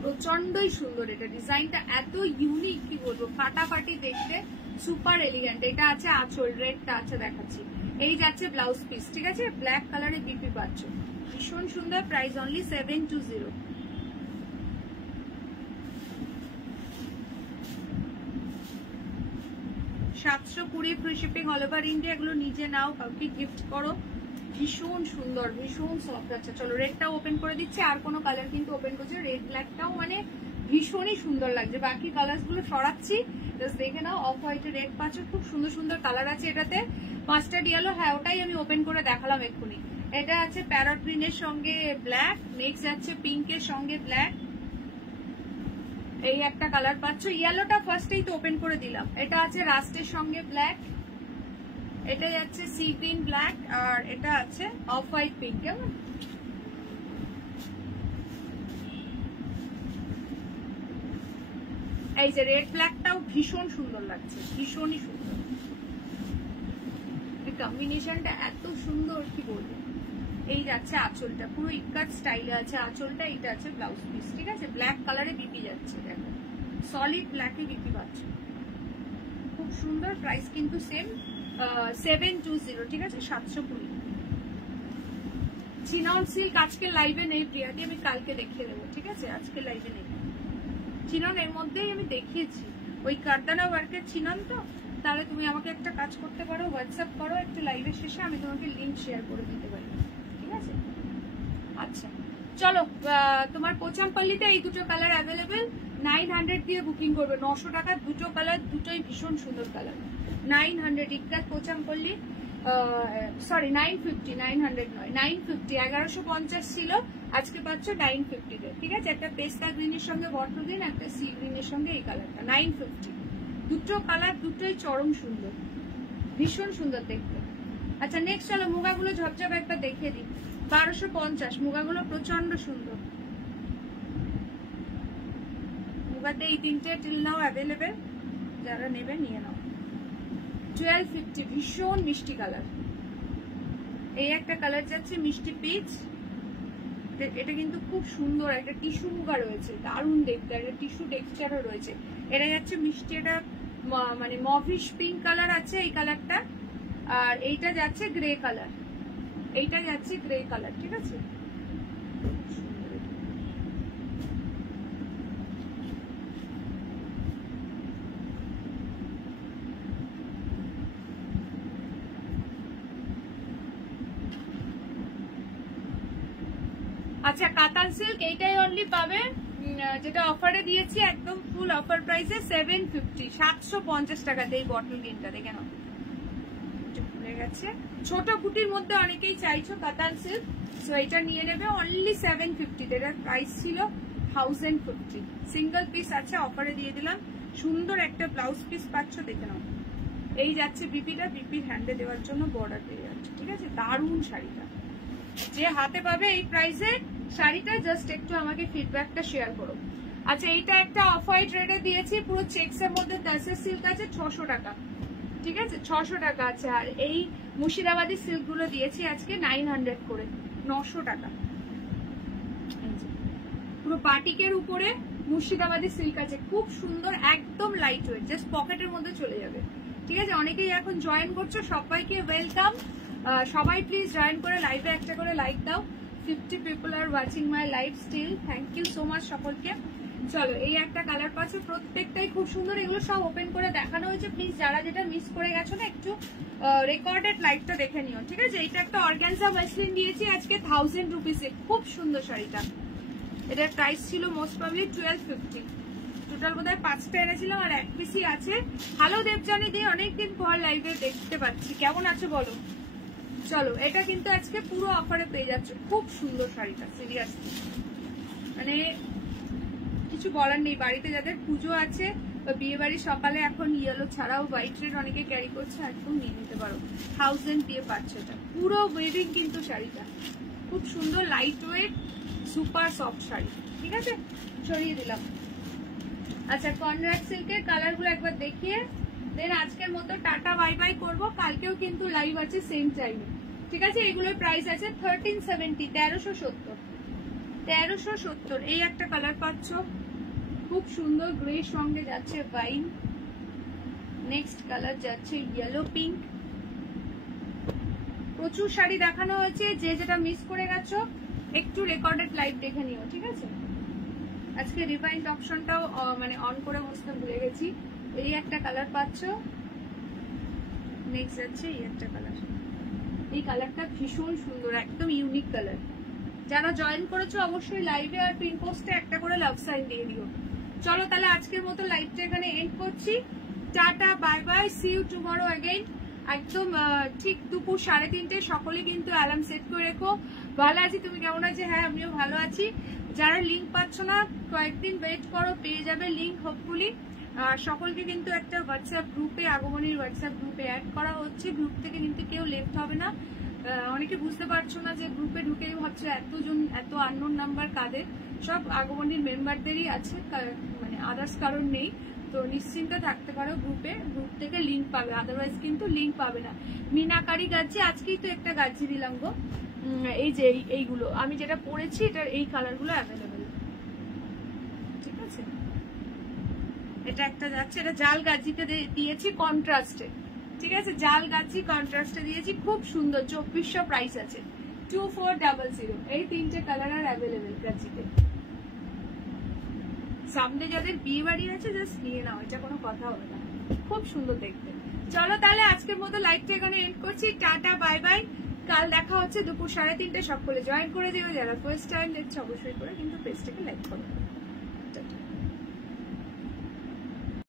প্রচন্ডই সুন্দর এটা, ডিজাইনটা এত ইউনিক, কি বলবো, ফাটাফাটি দেখতে, সুপার এলিগেন্ট। এটা আছে আঁচল, রেডটা আছে দেখাচ্ছি। এই যাচ্ছে ব্লাউজ পিস, ঠিক আছে? ব্ল্যাক কালারে বিপি পাচ্ছ, ভীষণ সুন্দর। Price only 720। $720 free shipping all over India. এগুলো নিজে নাও, কাউকে গিফট করো, ভীষণ সুন্দর, ভীষণ সফট আছে। চলো রেডটাও ওপেন করে দিচ্ছে, আর কোনো কালার কিন্তু ওপেন করছে। রেড ব্ল্যাকটাও মানে ভীষণই সুন্দর লাগছে। বাকি কালার গুলো সরাচ্ছি, জাস্ট দেখে নাও। অফ হোয়াইটে রেড পাচ্ছ, খুব সুন্দর সুন্দর কালার আছে এটাতে। মাস্টার্ড ইয়েলো, হ্যাঁ ওটাই আমি ওপেন করে দেখালাম এক্ষুনি। এটা আছে প্যারট গ্রিনের সঙ্গে ব্ল্যাক। নেক্সট যাচ্ছে পিঙ্কের সঙ্গে ব্ল্যাক। এই একটা কালার পাচ্ছ, ইয়েলোটা ফার্স্টেই তো ওপেন করে দিলাম। এটা আছে রাস্টের সঙ্গে ব্ল্যাক। এটা যাচ্ছে সি গ্রিন ব্ল্যাক, আর এটা আছে অফ হোয়াইট পিঙ্ক। কেমন এই যে রেড ব্ল্যাকটাও ভীষণ সুন্দর লাগছে, ভীষণই সুন্দর, কম্বিনেশনটা এত সুন্দর কি বলবো। এই যাচ্ছে আঁচলটা, পুরো ইকাত স্টাইলে আছে আঁচলটা, এইটা আছে ব্লাউজ পিস, ঠিক আছে। ব্ল্যাক কালারে বিপি যাচ্ছে, দেখো সলিড ব্ল্যাকে বিপি পাচ্ছে, খুব সুন্দর। প্রাইস কিন্তু সেম 720, ঠিক আছে, 720। চিনন সিল্ক আজকে লাইভে নেই প্রিয়াদি, আমি কালকে দেখিয়ে দেবো, ঠিক আছে, আজকে লাইভে নেই। চিনন এর মধ্যেই আমি দেখিয়েছি, ওই কারদানা ওয়ার্কের চিনন। তো তাহলে তুমি আমাকে একটা কাজ করতে পারো, হোয়াটসঅ্যাপ করো একটা লাইভের শেষে, আমি তোমাকে লিঙ্ক শেয়ার করে দিতে পারি, ঠিক আছে। আচ্ছা চলো, তোমার পোচামপল্লিতে এই দুটো কালার অ্যাভেলেবেল, 900 দিয়ে বুকিং করবে, 900 টাকা দুটো কালার, দুটোই ভীষণ সুন্দর কালার। 900 ইক্কাত পোচামপল্লি, সরি 950, 900 নয় 950, 1150 ছিল, আজকে পাচ্ছ 950 তে, ঠিক আছে। একটা পেস্তা গ্রিনের সঙ্গে বটল গ্রিন, একটা সি গ্রিনের সঙ্গে এই কালারটা 950। দুটো কালার দুটোই চরম সুন্দর, ভীষণ সুন্দর দেখতে। আচ্ছা নেক্সট চলো মুগাগুলো ঝপঝপ একবার দেখিয়ে দিই। 1250 মুগাগুলো প্রচন্ড সুন্দর। মুগাতে এই তিনটে টিল নাও অ্যাভেলেবেল, যারা নেবে নিয়ে নাও। 1250, ভীষণ মিষ্টি কালার। এই একটা কালার যাচ্ছে মিষ্টি পিচ, এটা কিন্তু খুব সুন্দর, একটা টিস্যু মুগা রয়েছে, দারুণ দেখতে, একটা টিস্যু টেক্সচারও রয়েছে। এটা যাচ্ছে মিষ্টি, এটা মানে মভিশ পিঙ্ক কালার আছে এই কালারটা, আর এইটা যাচ্ছে গ্রে কালার, এইটা যাচ্ছে গ্রে কালার, ঠিক আছে। আচ্ছা কাতান সিল্ক এইটাই অনলি পাবে, যেটা অফারে দিয়েছি একদম ফুল অফার প্রাইসে 750, 750 টাকাতে এই বটল গ্রিনটা, দেখে নাও ভুলে গেছে। ছোট কুটির মধ্যে অনেকেই চাইছো কাতান সিল্ক, সো এটা নিয়ে নেবে অনলি 750, এটার প্রাইস ছিল 1050। সিঙ্গেল পিস আছে, অফারে দিয়ে দিলাম। সুন্দর একটা ব্লাউজ পিস পাচ্ছ, দেখে নাও। এই যাচ্ছে বিপিটা, বিপির হ্যান্ডে দেওয়ার জন্য বর্ডার পেয়ে যাচ্ছে, ঠিক আছে। দারুণ শাড়িটা, যে হাতে পাবে এই প্রাইসে শাড়িটা, জাস্ট একটু আমাকে ফিডব্যাকটা শেয়ার করো। আচ্ছা এইটা একটা অফ হোয়াইট রেডে দিয়েছি, পুরো চেক্স এর মধ্যে দাসের সিল্ক আছে, 600 টাকা, ঠিক আছে, 600 টাকা আছে। আর এই মুর্শিদাবাদী সিল্ক গুলো দিয়েছি আজকে 900 করে, 900 টাকা। পুরো বাটিকের উপরে মুর্শিদাবাদী সিল্ক আছে, খুব সুন্দর, একদম লাইট ওয়েট, জাস্ট পকেটের মধ্যে চলে যাবে, ঠিক আছে। অনেকেই এখন জয়েন করছো, সবাইকে ওয়েলকাম। সবাই প্লিজ জয়েন করে লাইভে একটা করে লাইক দাও। 50 people are watching my live still, thank you so much সকলকে। চলো এই একটা কালার পাচ্ছ, প্রত্যেকটাই খুব সুন্দর, এগুলো সব ওপেন করে দেখানো হয়েছে। প্লিজ যারা যেটা মিস করে গেছো না, একটু রেকর্ডেড লাইভটা দেখে নিও, ঠিক আছে। এটা একটা অর্গানজা মাসলিন দিয়েছি আজকে 1000 রুপিসে, খুব সুন্দর শাড়িটা। এটার প্রাইস ছিল মোস্ট প্রবাবলি 1250। টোটাল বোধহয় 5টা এনেছিলাম আর 1 পিসই আছে। হ্যালো দেবজানি দি, অনেকদিন পর লাইভে দেখতে পাচ্ছি, কেমন আছো বলো। চলো এটা কিন্তু আজকে পুরো অফারে পেয়ে যাচ্ছে, খুব সুন্দর শাড়িটা, সিরিয়াসলি মানে কিছু বলার নেই। বাড়িতে যাদের পুজো আছে বা বিয়ে বাড়ির সকালে এখন ইয়েলো ছাড়াও হোয়াইট রেড অনেকে ক্যারি করছে, একদম নিয়ে নিতে পারো। 1000 দিয়ে পাচ্ছে, এটা পুরো ওয়েভিং কিন্তু শাড়িটা, খুব সুন্দর light weight super soft sari, ঠিক আছে, সরিয়ে দিলাম। আচ্ছা কনরাড সিল্কের কালার গুলো একবার দেখিয়ে দেন আজকের মতো টাটা বাই বাই করবো। কালকেও কিন্তু লাইভ আছে সেম টাইমে, ঠিক আছে। এগুলোর প্রাইস আছে 1370, 1370, 1370। এই একটা কালার পাচ্ছ, খুব সুন্দর গ্রে সঙ্গে যাচ্ছে ওয়াইন। নেক্সট কালার যাচ্ছে ইয়েলো পিঙ্ক। প্রচুর শাড়ি দেখানো হয়েছে, যে যেটা মিস করে গেছো একটু রেকর্ডেড লাইভ দেখে নিও, ঠিক আছে। আজকে রিভাইন্ড অপশনটাও মানে অন করে বসতে ভুলে গেছি। এই একটা কালার পাচ্ছ, নেক্সট যাচ্ছে এই একটা কালার। এই কালারটা ভীষণ সুন্দর, একদম ইউনিক কালার। যারা জয়েন করেছো অবশ্যই লাইভে আর পিন পোস্টে একটা করে লাভ সাইন দিয়ে দিও। চলো তাহলে আজকের মতো লাইভটা এখানে এন্ড করছি। Tata bye bye, see you tomorrow again. একদম ঠিক দুপুর 3:30 সকলে কিন্তু অ্যালার্ম সেট করে রেখো। ভালো আছি, তুমি কেমন আছো? হ্যাঁ আমিও ভালো আছি। যারা লিঙ্ক পাচ্ছ না কয়েকদিন ওয়েট করো, পেয়ে যাবে লিঙ্ক হোপফুলি। সকলকে কিন্তু একটা হোয়াটসঅ্যাপ গ্রুপে, আগমনীর হোয়াটসঅ্যাপ গ্রুপে অ্যাড করা হচ্ছে। গ্রুপ থেকে কিন্তু কেউ লেফট হবে না। অনেকে বুঝতে পারছো না যে গ্রুপে ঢুকেই ভাবছো এতজন, এত আননোন নাম্বার কাদের, সব আগমনীর মেম্বারদেরই আছে, মানে আদার্স কারণ নেই। তো নিশ্চিন্তে থাকতে পারো, গ্রুপ থেকে লিঙ্ক পাবে, আদারওয়াইজ কিন্তু লিঙ্ক পাবে না। মিনাকারি গাজ্জি আজকেই তো একটা গাজ্জি দিলাম গো। এই যে এইগুলো আমি যেটা পরেছি এটার এই কালারগুলো অ্যাভেলেবেল, ঠিক আছে। এটা একটা যাচ্ছে, এটা জাল গাজ্জিতে দিয়েছি কন্ট্রাস্টে, ঠিক আছে, জাল গাজ্জি কন্ট্রাস্টে দিয়েছি, খুব সুন্দর, 2400 প্রাইস আছে, 2400। এই তিনটে কালার আর অ্যাভেলেবেল গাজ্জিতে। সামনে যাদের বিয়ে বাড়ি আছে জাস্ট নিয়ে নাও, এটা কোনো কথা হবে না, খুব সুন্দর দেখতে। চলো তাহলে আজকের মতো লাইভটা এখানে এন্ড করছি, টাটা বাই বাই। কাল দেখা হচ্ছে দুপুর 3:30। সকলে জয়েন করে দিও, যারা ফার্স্ট টাইম দেখছো অবশ্যই করে কিন্তু পেজটাকে লাইক করো।